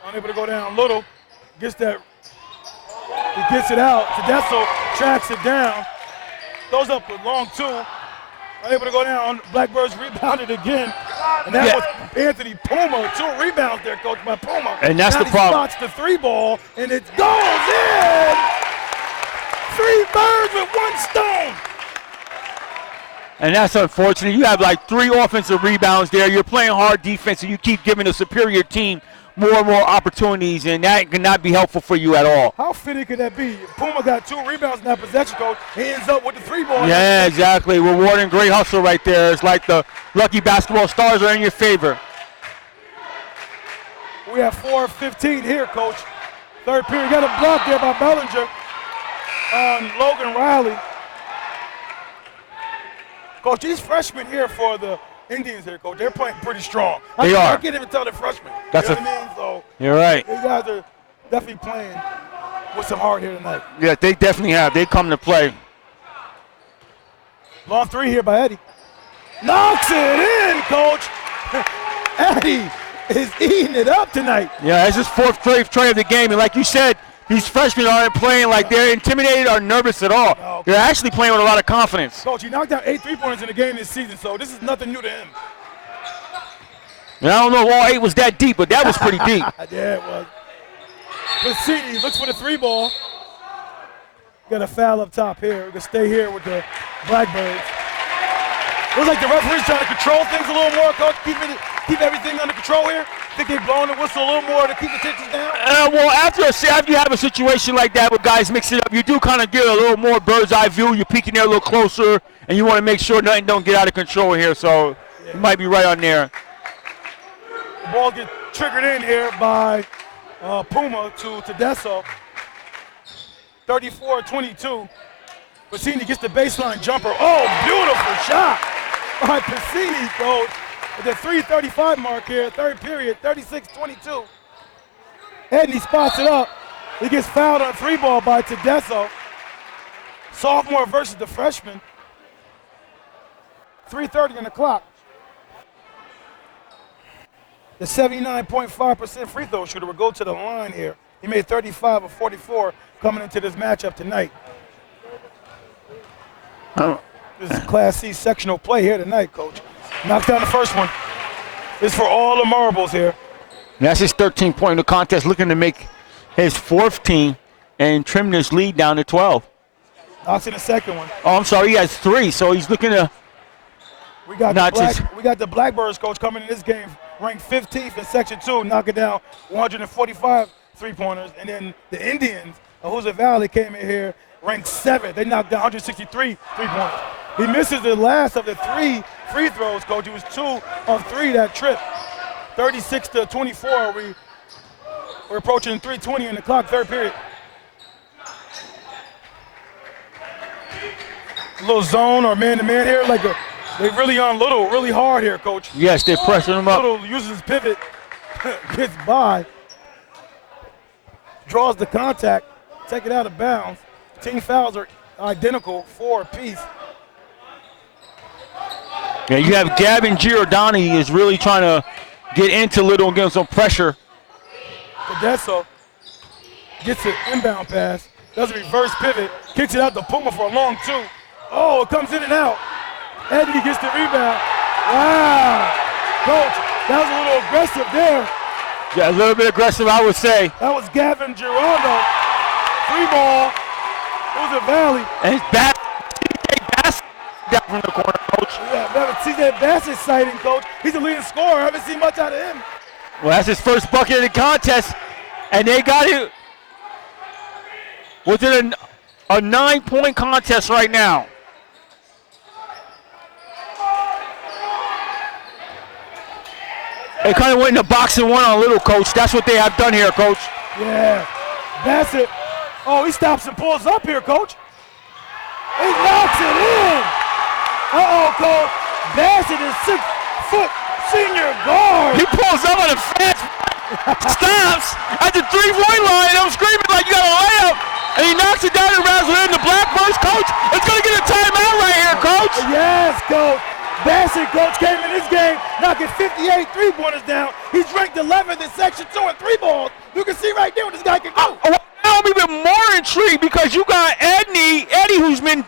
unable to go down. Little gets that, he gets it out. Tedesco tracks it down, goes up with long 2, unable to go down. Blackbirds rebounded again, and that was Anthony Puma. 2 rebounds there, Coach, by Puma. And that's now the problem. He spots the 3 ball, and it goes in. 3 birds with 1 stone. And that's unfortunate. You have like 3 offensive rebounds there. You're playing hard defense, and you keep giving the superior team more and more opportunities, and that cannot be helpful for you at all. How fitting could that be? Puma got 2 rebounds in that possession, coach. He ends up with the 3 ball. Yeah, exactly. Rewarding great hustle right there. It's like the lucky basketball stars are in your favor. We have 4:15 here, coach. Third period. Got a block there by Bellinger on Logan Riley. Coach, these freshmen here for the Indians here, coach, they're playing pretty strong. They are. I can't even tell they're freshmen. That's you know what I mean? So you're right. these guys are definitely playing with some heart here tonight. Yeah, they definitely have. They come to play. Long 3 here by Eddie. Knocks it in, coach. Eddie is eating it up tonight. Yeah, it's his 4th tray of the game, and like you said, these freshmen aren't playing like they're intimidated or nervous at all. No. They're actually playing with a lot of confidence. Coach, he knocked out 8 3-pointers in the game this season, so this is nothing new to him. And I don't know if all 8 was that deep, but that was pretty deep. Yeah, it was. Cassini looks for the 3 ball. Got a foul up top here. We can stay here with the Blackbirds. Looks like the referee's trying to control things a little more, coach. Keep everything under control here. Think they're blowing the whistle a little more to keep the tensions down? Well, after you have a situation like that where guys mix it up, you do kind of get a little more bird's eye view. You're peeking there a little closer, and you want to make sure nothing don't get out of control here. So you might be right on there. The ball gets triggered in here by Puma to Tedesco. 34-22. Pacini gets the baseline jumper. Oh, beautiful shot by Pacini, coach. At the 3:35 mark here, third period, 36-22. Edney spots it up. He gets fouled on 3 ball by Tedesco. Sophomore versus the freshman. 3:30 on the clock. The 79.5% free throw shooter will go to the line here. He made 35 of 44 coming into this matchup tonight. This is Class C sectional play here tonight, coach. Knocked down the first one. This is for all the marbles here. And that's his 13th point in the contest, looking to make his 4th team and trim this lead down to 12. Knocks in the second one. Oh, I'm sorry, he has 3, so he's looking to We got not the Blackbirds coach coming in this game, ranked 15th in Section 2, knocking down 145 3-pointers. And then the Indians of Hoosick Valley came in here, ranked 7th. They knocked down 163 3-pointers. He misses the last of the 3 free throws, coach. He was 2 of 3 that trip. 36-24. We're approaching 3:20 in the clock, third period. A little zone or man-to-man here, they really on Little really hard here, coach. Yes, they're pressuring him up. Little uses his pivot, gets by, draws the contact, take it out of bounds. Team fouls are identical, 4 apiece. Yeah, you have Gavin Giordani is really trying to get into Little and give him some pressure. Tedesco gets an inbound pass, does a reverse pivot, kicks it out to Puma for a long 2. Oh, it comes in and out. Edney gets the rebound. Wow. Coach, that was a little aggressive there. Yeah, a little bit aggressive, I would say. That was Gavin Girondo. 3 ball. Hoosick Valley. And his back, down from the corner, coach. Yeah, CJ Bassett sighting, coach. He's the leading scorer. I haven't seen much out of him. Well, that's his first bucket of the contest, and they got it. Was it a 9-point contest right now? They kind of went in the box and one on Little, coach. That's what they have done here, coach. Yeah. Bassett. Oh, he stops and pulls up here, coach. He knocks it in. Uh-oh, coach. Bassett is 6-foot senior guard. He pulls up on a fast, stops at the 3-point line, and I'm screaming like you got a layup, and he knocks it down and rattles it in. The Blackbirds, coach, it's going to get a timeout right here, coach. Yes, coach. Bassett, coach, came in this game knocking 58 3-pointers down. He's ranked 11th in Section 2 and 3 balls. You can see right there what this guy can do. Now I'm even more intrigued because you got Eddie who's been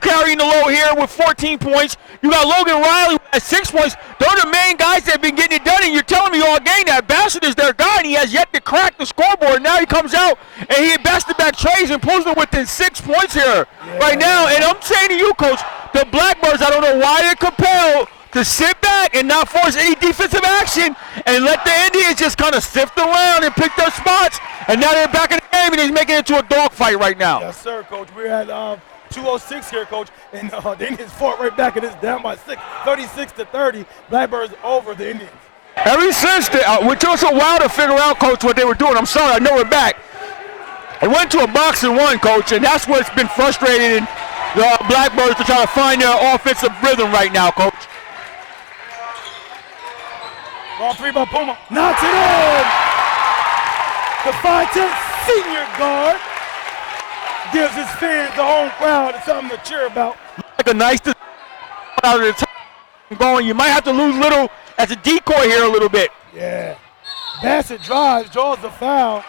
carrying the load here with 14 points. You got Logan Riley at 6 points. Those are the main guys that have been getting it done, and you're telling me all game that Bassett is their guy, and he has yet to crack the scoreboard. Now he comes out, and he back-to-back trays and pulls them within 6 points here right now. And I'm saying to you, coach, the Blackbirds, I don't know why they're compelled to sit back and not force any defensive action and let the Indians just kind of sift around and pick their spots. And now they're back in the game and he's making it into a dogfight right now. Yes, sir, Coach. We're at 2:06 here, Coach, and the Indians fought right back, and it's down by 6, 36-30. Blackbirds over the Indians. Ever since, which took us a while to figure out, Coach, what they were doing. I'm sorry, I know we're back. It went to a box and one, Coach, and that's what's been frustrating the Blackbirds to try to find their offensive rhythm right now, Coach. Ball three by Puma. Knocks it in. The 5'10" senior guard gives his fans, the home crowd, something to cheer about. Like a nice out of the top going. You might have to lose little as a decoy here a little bit. Yeah. Bassett drives, draws the foul.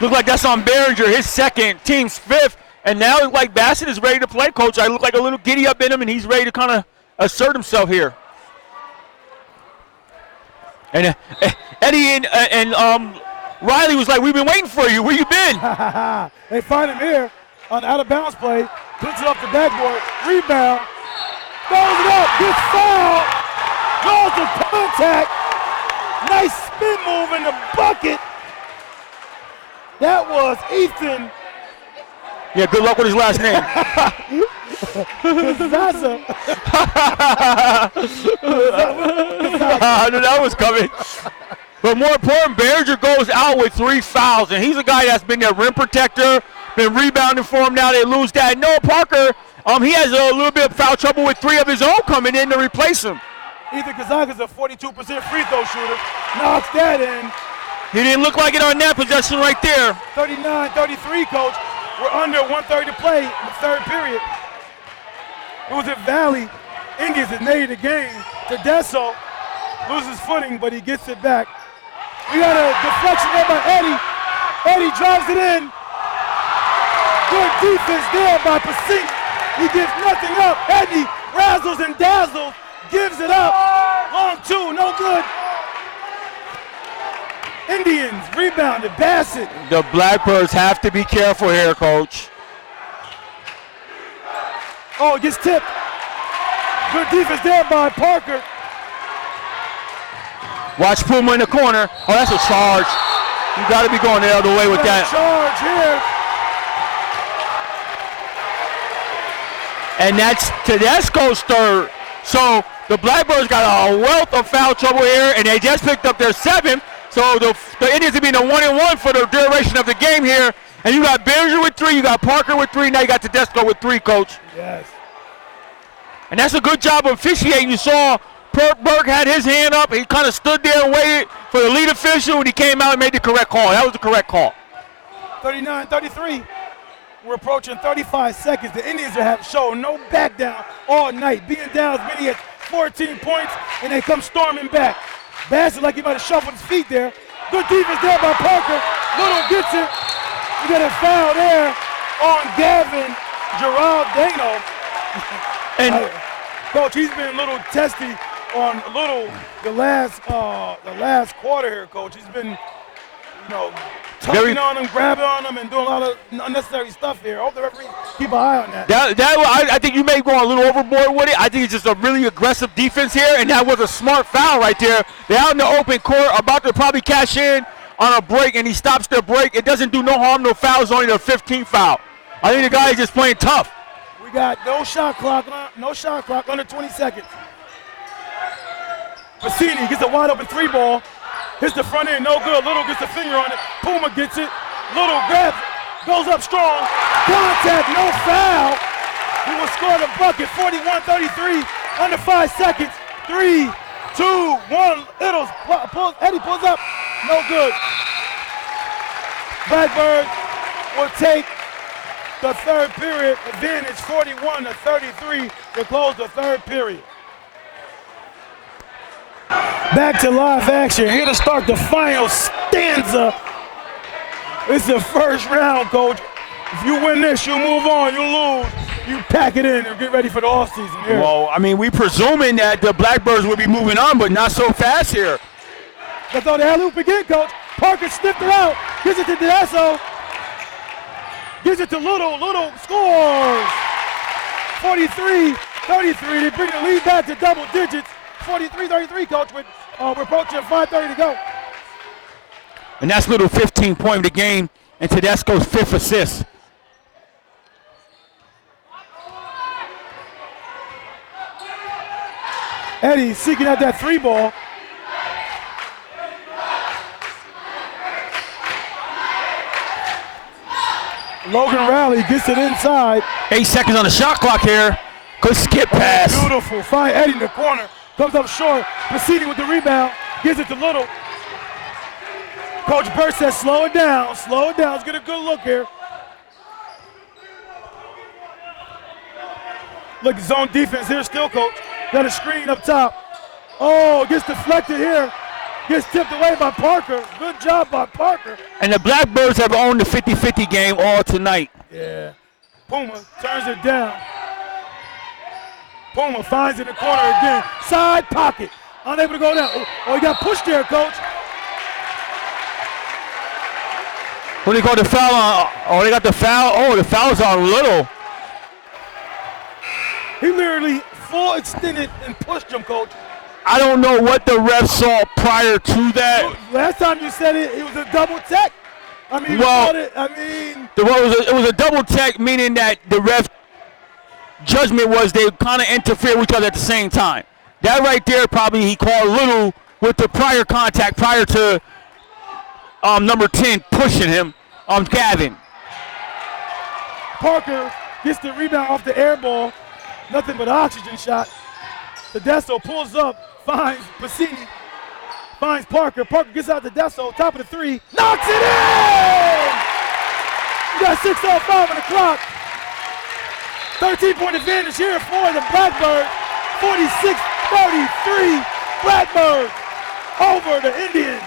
Look like that's on Behringer, his second, team's fifth. And now it looks like Bassett is ready to play, Coach. I look like a little giddy up in him, and he's ready to kind of assert himself here. And Eddie and Riley was like, we've been waiting for you. Where you been? They find him here on the out-of-bounds play. Puts it off the backboard. Rebound. Throws it up. Gets fouled. Draws the contact. Nice spin move in the bucket. That was Ethan. Yeah, good luck with his last name. Zaza. I knew that was coming. But more important, Behringer goes out with 3 fouls, and he's a guy that's been their rim protector, been rebounding for him. Now they lose that. Noah Parker, he has a little bit of foul trouble with 3 of his own coming in to replace him. Ethan Kazaka's a 42% free throw shooter. Knocks that in. He didn't look like it on that possession right there. 39-33, Coach. We're under 1:30 to play in the third period. It was at Valley. Indians had made the game. Tedesco loses footing, but he gets it back. We got a deflection there by Eddie. Eddie drives it in. Good defense there by Pasini. He gives nothing up. Eddie razzles and dazzles, gives it up. Long two, no good. Indians rebounded. Bassett. The Blackbirds have to be careful here, Coach. Oh, it gets tipped. Good defense there by Parker. Watch Puma in the corner. Oh, that's a charge. You got to be going the other way with that. Charge here. And that's Tedesco's third. So the Blackbirds got a wealth of foul trouble here, and they just picked up their 7th. So the Indians have been a 1-1 for the duration of the game here. And you got Behringer with 3, you got Parker with 3, now you got Tedesco with 3, Coach. Yes. And that's a good job of officiating. You saw Burke had his hand up. He kind of stood there and waited for the lead official, and he came out and made the correct call. That was the correct call. 39-33. We're approaching 35 seconds. The Indians have shown no back down all night, being down as many as 14 points, and they come storming back. Bassett like he might have shuffled his feet there. Good defense there by Parker. Little gets it. You got a foul there on Gavin Geraldino. And Coach, he's been a little testy on the last quarter here, Coach. He's been, tugging on him, grabbing on him, and doing a lot of unnecessary stuff here. I hope the referee keep an eye on that. I think you may go a little overboard with it. I think it's just a really aggressive defense here, and that was a smart foul right there. They're out in the open court, about to probably cash in on a break, and he stops their break. It doesn't do no harm, no fouls, only the 15th foul. I think the guy is just playing tough. We got no shot clock, under 20 seconds. Pasini gets a wide open 3 ball. Hits the front end, no good. Little gets the finger on it. Puma gets it. Little grabs it. Goes up strong. Contact, no foul. He will score the bucket. 41-33, under 5 seconds. 3, 2, 1. Eddie pulls up. No good. Blackbirds will take the third period. Advantage 41-33 to close the third period. Back to live action. Here to start the final stanza. It's the first round, Coach. If you win this, you move on. You lose, you pack it in and get ready for the offseason. Here. Well, I mean, we presuming that the Blackbirds will be moving on, but not so fast here. That's all the alley-oop again, Coach. Parker sniffed it out. Gives it to Tedesco. Gives it to Little. Little scores. 43-33. They bring the lead back to double digits. 43-33, Coach, with we're approaching 5:30 to go. And that's Little 15-point of the game, and Tedesco's 5th assist. Eddie seeking out that 3 ball. Logan Rowley gets it inside. 8 seconds on the shot clock here. Good skip pass. Beautiful. Find Eddie in the corner. Comes up short. Proceeding with the rebound. Gives it to Little. Coach Burt says slow it down. Slow it down. Let's get a good look here. Look, zone defense here still, Coach. Got a screen up top. Oh, gets deflected here. Gets tipped away by Parker. Good job by Parker. And the Blackbirds have owned the 50-50 game all tonight. Yeah. Puma turns it down. Puma finds it in the corner again. Side pocket. Unable to go down. Oh, he got pushed there, Coach. What do they call the foul on? Oh, they got the foul. Oh, the foul's on Little. He literally full extended and pushed him, Coach. I don't know what the ref saw prior to that. Last time you said it was a double tech. I mean, Well, it was a double tech, meaning that the ref judgment was they kind of interfered with each other at the same time. That right there, probably he called Little with the prior contact prior to number 10 pushing him, Gavin. Parker gets the rebound off the air ball. Nothing but an oxygen shot. Tedesco pulls up, finds Pacini, finds Parker. Parker gets out to Tedesco, top of the 3, knocks it in! We got 6:05 on the clock. 13-point advantage here for the Blackbirds. 46-33, Blackbirds over the Indians.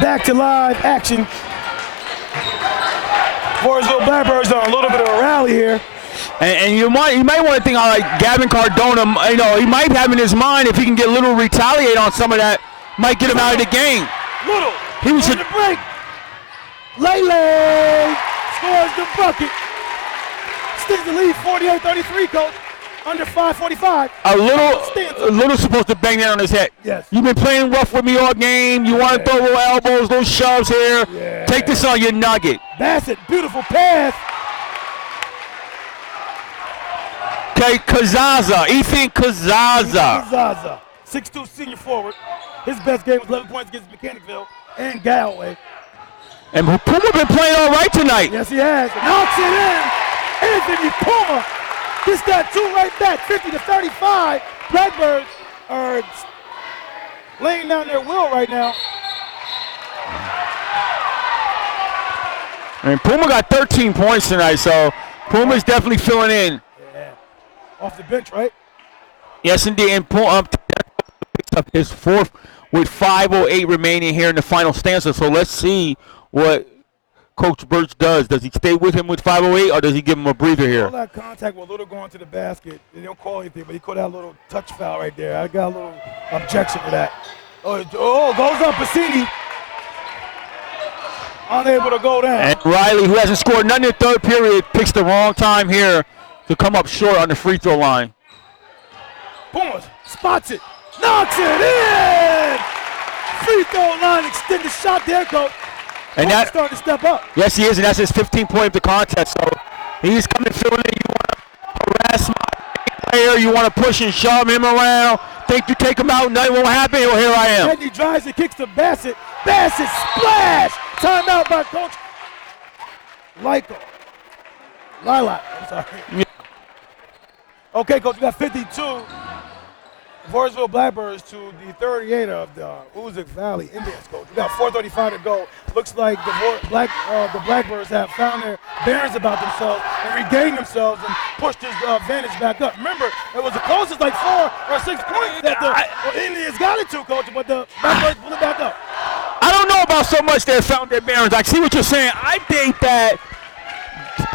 Back to live action. Voorheesville Blackbirds on a little bit of a rally here. And you might want to think on like Gavin Cardona. You know, he might have in his mind if he can get Little retaliate on some of that, might get him out of the game. Little. He was on the break. Lele scores the bucket. Sticks the lead 48-33, Coach. Under 5:45. Little supposed to bang that on his head. Yes. You've been playing rough with me all game. You want to throw little elbows, little shoves here. Yeah. Take this on your nugget. Bassett, beautiful pass. Okay, Kazaza, Ethan Kazaza. Kazaza, 6'2" senior forward. His best game was 11 points against Mechanicville and Galway. And Puma been playing all right tonight. Yes, he has. Knocks it in. Anthony Puma. He's got 2 right back, 50-35. Blackbirds are laying down their will right now. And Puma got 13 points tonight, so Puma's definitely filling in. Yeah. Off the bench, right? Yes, indeed. And Puma picks up his 4th with 5:08 remaining here in the final stanza. So let's see what Coach Birch does. Does he stay with him with 5:08, or does he give him a breather here? All that contact with Little going to the basket. They don't call anything, but he called that little touch foul right there. I got a little objection to that. Oh, goes up Pacini. Unable to go down. And Riley, who hasn't scored none in the 3rd period, picks the wrong time here to come up short on the free throw line. Pumas spots it. Knocks it in! Free throw line extended shot there, Coach. And that's starting to step up. Yes, he is, and that's his 15th point of the contest. So he's coming filling in. You want to harass my player. You want to push and shove him around. Think you take him out, nothing won't happen. Well, here I am. And he drives and kicks to Bassett. Bassett splash! Timeout by Coach Lilac. I'm sorry. Yeah. Okay, Coach, we got 52. Voorheesville Blackbirds to the 38 of the Hoosick Valley Indians, Coach. We got 4:35 to go. Looks like the Blackbirds have found their bearings about themselves and regained themselves and pushed this advantage back up. Remember, it was the closest like 4 or 6 points that the Indians got it to, Coach, but the Blackbirds pulled it back up. I don't know about so much they found their bearings. I see what you're saying. I think that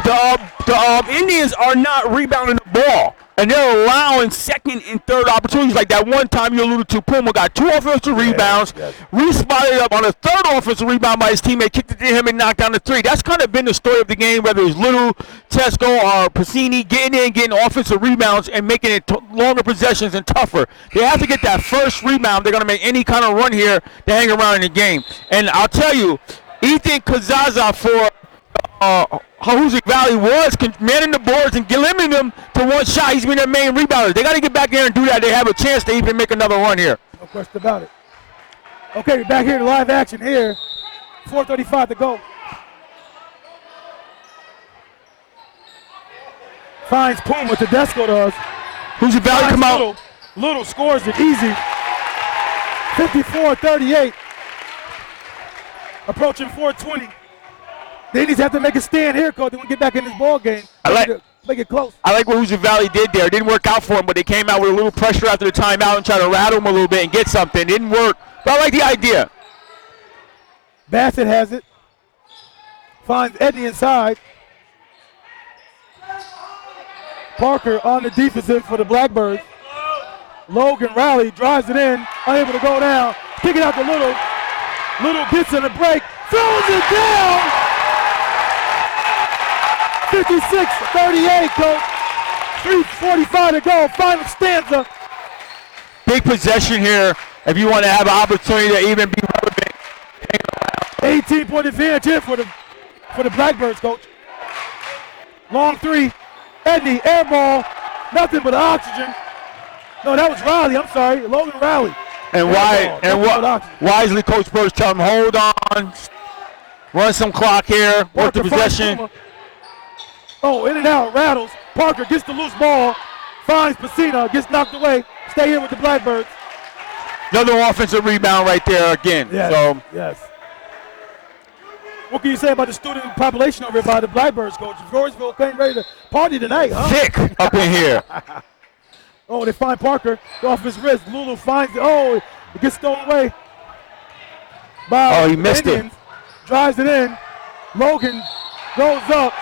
the Indians are not rebounding the ball. and they're allowing second and third opportunities. Like that one time you alluded to, Puma got 2 offensive rebounds, respotted up on a 3rd offensive rebound by his teammate, kicked it to him and knocked down the 3. That's kind of been the story of the game, whether it's Little, Tesco, or Pacini getting offensive rebounds and making it longer possessions and tougher. They have to get that first rebound. They're going to make any kind of run here to hang around in the game. And I'll tell you, Ethan Kazaza for Hoosick Valley was manning the boards and limiting them to 1 shot. He's been their main rebounder. They got to get back there and do that. They have a chance to even make another run here. No question about it. Okay, we're back here to live action here. 4:35 to go. Finds Puma. Tedesco does. Hoosick Valley come out. Little scores it easy. 54-38. Approaching 4:20. The Indians have to make a stand here, coach. They want to get back in this ball game. Make it close. I like what Hoosick Valley did there. It didn't work out for them, but they came out with a little pressure after the timeout and tried to rattle them a little bit and get something. It didn't work, but I like the idea. Bassett has it. Finds Edney inside. Parker on the defensive for the Blackbirds. Logan Raleigh drives it in, unable to go down. Kick it out to Little. Little gets in a break, throws it down. 56-38, coach. 3:45 to go, final stanza. Big possession here if you want to have an opportunity to even be relevant. 18-point advantage here for the Blackbirds, coach. Long 3. Edney, air ball, nothing but oxygen. No, that was Riley, I'm sorry, Logan Riley. And wisely, Coach Burrs tell him, hold on, run some clock here, work the possession. Oh, in and out, rattles. Parker gets the loose ball, finds Pacino, gets knocked away. Stay here with the Blackbirds. Another offensive rebound right there again. Yes. What can you say about the student population over here by the Blackbirds, coach? Voorheesville came ready to party tonight, huh? Thick up in here. Oh, they find Parker off his wrist. Lulu finds it. Oh, it gets stolen away. He missed it. Drives it in. Logan goes up.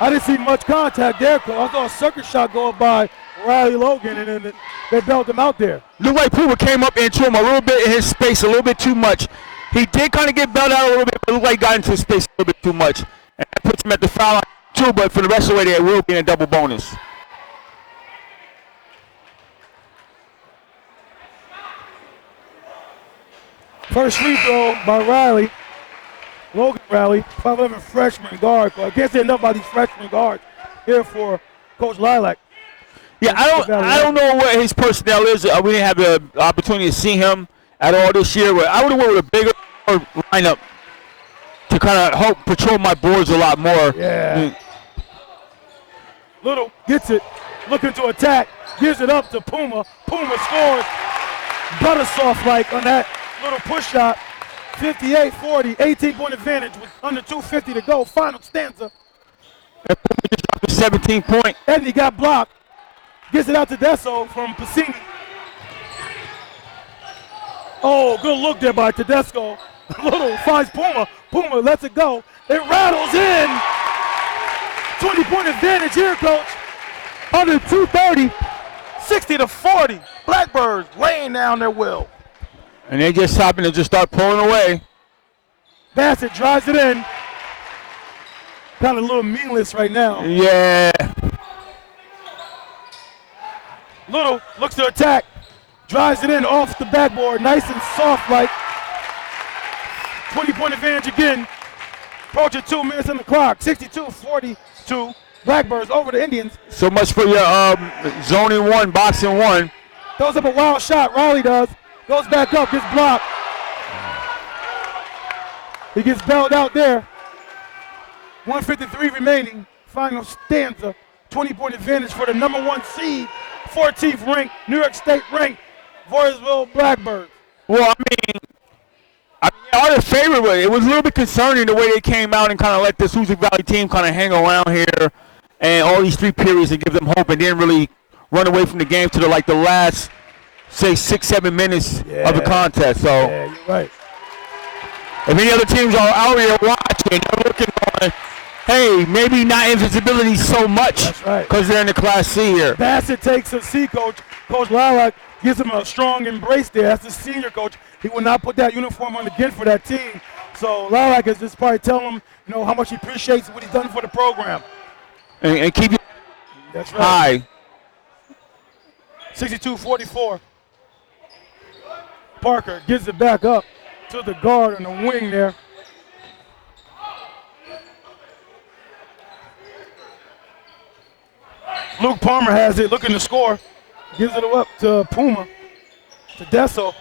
I didn't see much contact there, coach. I saw a circuit shot go up by Riley Logan, and then they bailed him out there. Looked like Puma came up into him a little bit in his space, a little bit too much. He did kind of get bailed out a little bit, but it looked like he got into his space a little bit too much. And that puts him at the foul line too, but for the rest of the way, there will be a double bonus. First free throw by Riley. Logan Riley, 5'11" freshman guard. I can't say enough about these freshman guards here for Coach Lilac. Yeah, I don't know what his personnel is. We didn't have the opportunity to see him at all this year. But I would have went with a bigger lineup to kind of help patrol my boards a lot more. Yeah. Little gets it, looking to attack, gives it up to Puma. Puma scores. Butter soft like on that little push shot. 58-40, 18-point advantage with under 2:50 to go. Final stanza. And Puma just dropped a 17-point. Edney got blocked. Gets it out to Deso from Pacini. Oh, good look there by Tedesco. Little finds Puma. Puma lets it go. It rattles in. 20-point advantage here, coach. Under 2:30, 60-40. Blackbirds laying down their will. And they just happen to just start pulling away. Bassett drives it in. Kind of a little meaningless right now. Yeah. Little looks to attack. Drives it in off the backboard. Nice and soft like. 20-point advantage again. Approaching 2 minutes on the clock. 62-42. Blackbirds over the Indians. So much for your zoning one, boxing one. Throws up a wild shot. Riley does. Goes back up, gets blocked. He gets bailed out there. 1:53 remaining. Final stanza. 20-point advantage for the number 1 seed. 14th ranked, New York State ranked, Voorheesville Blackbirds. Well, I mean, our favorite way. It was a little bit concerning the way they came out and kind of let this Hoosick Valley team kind of hang around here and all these 3 periods and give them hope and didn't really run away from the game to the last, say, 6-7 minutes of the contest. So, yeah, you're right. If any other teams are out here watching, they're looking on hey, maybe not invisibility so much That's right. because they're in the Class C here. Bassett takes a C, Coach. Coach Lilac gives him a strong embrace there. That's the senior coach. He will not put that uniform on again for that team. So Lilac is just probably telling him, how much he appreciates what he's done for the program. And keep it That's right. high. 62-44. Parker gives it back up to the guard on the wing there. Luke Palmer has it, looking to score. Gives it up to Puma, to Desso.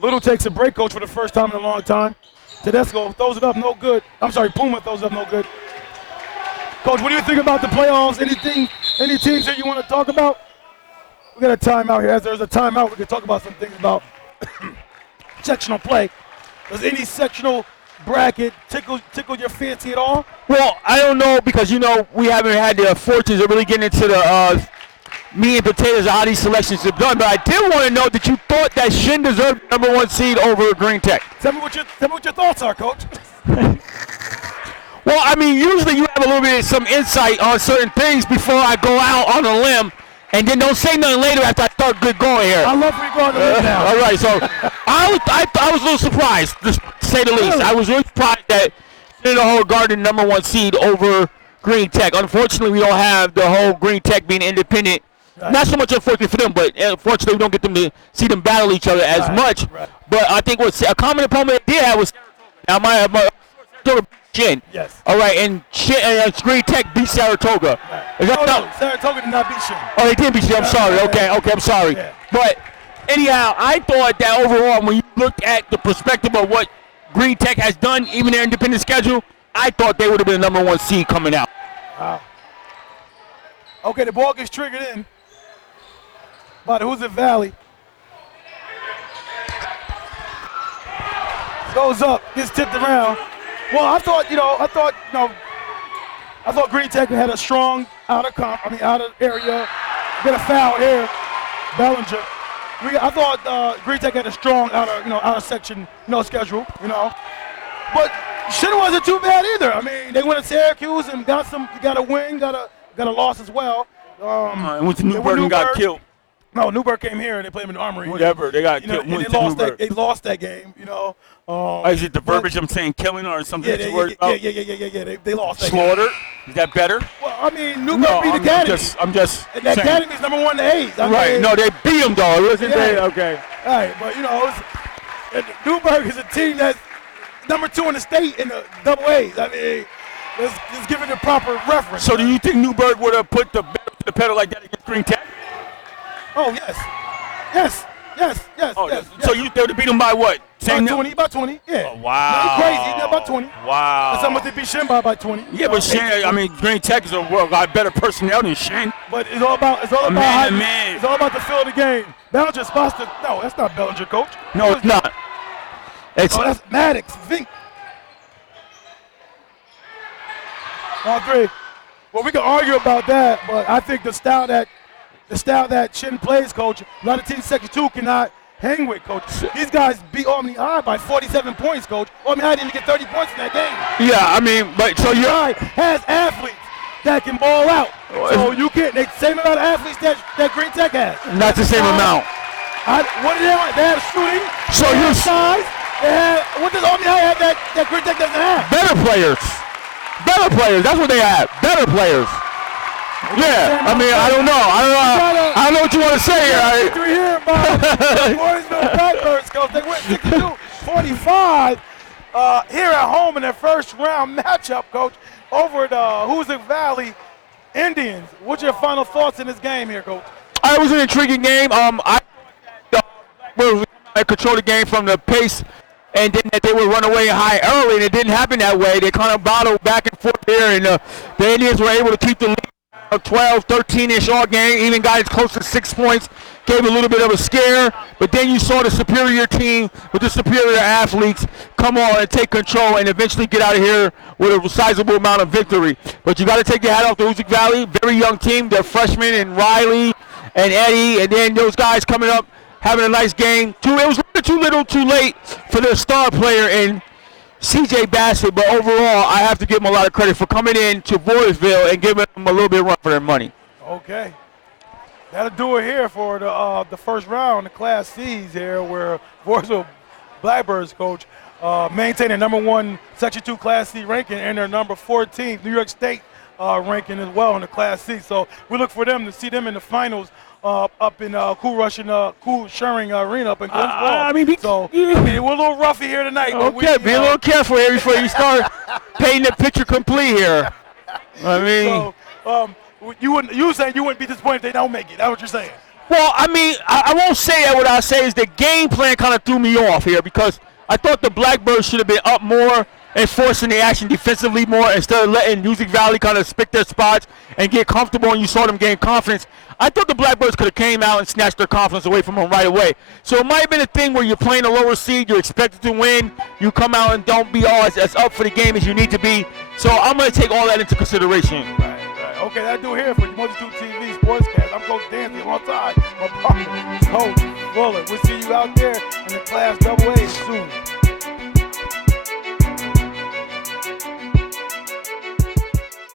Little takes a break, coach, for the first time in a long time. Tedesco throws it up, no good. I'm sorry, Puma throws it up, no good. Coach, what do you think about the playoffs? Any teams that you want to talk about? We got a timeout here. As there's a timeout, we can talk about some things about sectional play. Does any sectional bracket tickle your fancy at all? Well, I don't know because, we haven't had the fortunes of really getting into the meat and potatoes of how these selections have done. But I did want to know that you thought that Shin deserved the #1 seed over Green Tech. Tell me what your thoughts are, Coach. Well, I mean, usually you have a little bit of some insight on certain things before I go out on a limb, and then don't say nothing later after I start good going here. I love when you go on the limb now. All right, so I was a little surprised, to say the least. I was really surprised that the whole Garden #1 seed over Green Tech. Unfortunately, we don't have the whole Green Tech being independent. Right. Not so much unfortunately for them, but unfortunately we don't get them to see them battle each other as much. Right. But I think what a common opponent they did have was Shin. Yes. All right, and Green Tech beat Saratoga. Right. Is that No, Saratoga did not beat Shin. Oh, they did beat Shin. I'm sorry. Yeah. Okay, I'm sorry. Yeah. But anyhow, I thought that overall, when you looked at the perspective of what Green Tech has done, even their independent schedule, I thought they would have been the #1 seed coming out. Wow. Okay, the ball gets triggered in by the Hoosick Valley. Goes up, gets tipped around. Well, I thought Green Tech had a strong out of area. Get a foul here, Bellinger. I thought Green Tech had a strong out of section schedule, But Shin wasn't too bad either. I mean, they went to Syracuse and got a win, got a loss as well. And went to Newburgh and got killed. No, Newburgh came here and they played him in the Armory. Whatever, they got killed. And they lost that game, Is it the verbiage I'm saying, killing or something that you're worried about? Yeah. They lost that Slaughter? game. Is that better? Well, I mean, Newburgh beat Academy. I'm just And the saying. Academy's #1 to 8. Right, no, they beat them though. It wasn't Yeah. they? Okay. All right, but Newburgh is a team that's #2 in the state in the double A's. I mean, let's give it a proper reference. So do you think Newburgh would have put the pedal like that against Green Tech? Oh, yes. Oh, yes. So they would have beat them by what? About 20, yeah. Oh, wow. Nothing crazy, about 20. Wow. That's how much they beat Shin by 20. Yeah, but Shin, Green Tech is a lot better personnel than Shin. But it's all about man to man. It's all about the feel of the game. Bellinger spots no, that's not Bellinger, coach. No, it's not. That's Maddox, Vink. All three. Well, we can argue about that, but I think the style that Shin plays, coach, a lot of teams Section 2 cannot hang with, coach. These guys beat Albany High by 47 points, coach. Albany High didn't get 30 points in that game. Yeah, but so you're High has athletes that can ball out. So you can't. They same amount of athletes that Green Tech has. not the same amount. What did they have? They had shooting. So they you're had size. They had, what does Albany High have that Green Tech doesn't have? Better players. That's what they have. Better players. Yeah, I don't know. I don't know what you want to say here. Victory here by the Voorheesville Blackbirds, coach. They went 62-45 here at home in their first round matchup, coach, over the Hoosick Valley Indians. What's your final thoughts in this game here, coach? It was an intriguing game. I controlled the game from the pace, and then that they would run away high early, and it didn't happen that way. They kind of battled back and forth here, and the Indians were able to keep the lead 12, 13-ish all game, even got as close to 6 points, gave a little bit of a scare, but then you saw the superior team with the superior athletes come on and take control and eventually get out of here with a sizable amount of victory. But you got to take your hat off to Hoosick Valley, very young team. They're freshmen, and Riley and Eddie, and then those guys coming up having a nice game. It was too little too late for their star player in C.J. Bassett, but overall, I have to give them a lot of credit for coming in to Voorheesville and giving them a little bit of run for their money. Okay. That'll do it here for the first round, the Class C's here, where Voorheesville Blackbirds coach maintain their #1 Section 2 Class C ranking and their number 14 New York State ranking as well in the Class C. So we look for them to see them in the finals up in Cool Sharing Arena up in Glensboro. I mean, we're a little roughy here tonight. Okay, be a little careful here before you start painting the picture complete here. I mean, so, you saying you wouldn't be disappointed if they don't make it? That's what you're saying. Well, I mean, I won't say that. What I say is the game plan kind of threw me off here because I thought the Blackbirds should have been up more and forcing the action defensively more instead of letting Hoosick Valley kind of pick their spots and get comfortable, and you saw them gain confidence. I thought the Blackbirds could have came out and snatched their confidence away from them right away. So it might have been a thing where you're playing a lower seed, you're expected to win, you come out and don't be all as up for the game as you need to be. So I'm going to take all that into consideration. Right. Okay, that'll do here for Multitude TV Sportscast. I'm Coach Dancy alongside my partner, Coach Bullet. We'll see you out there in the Class AA soon.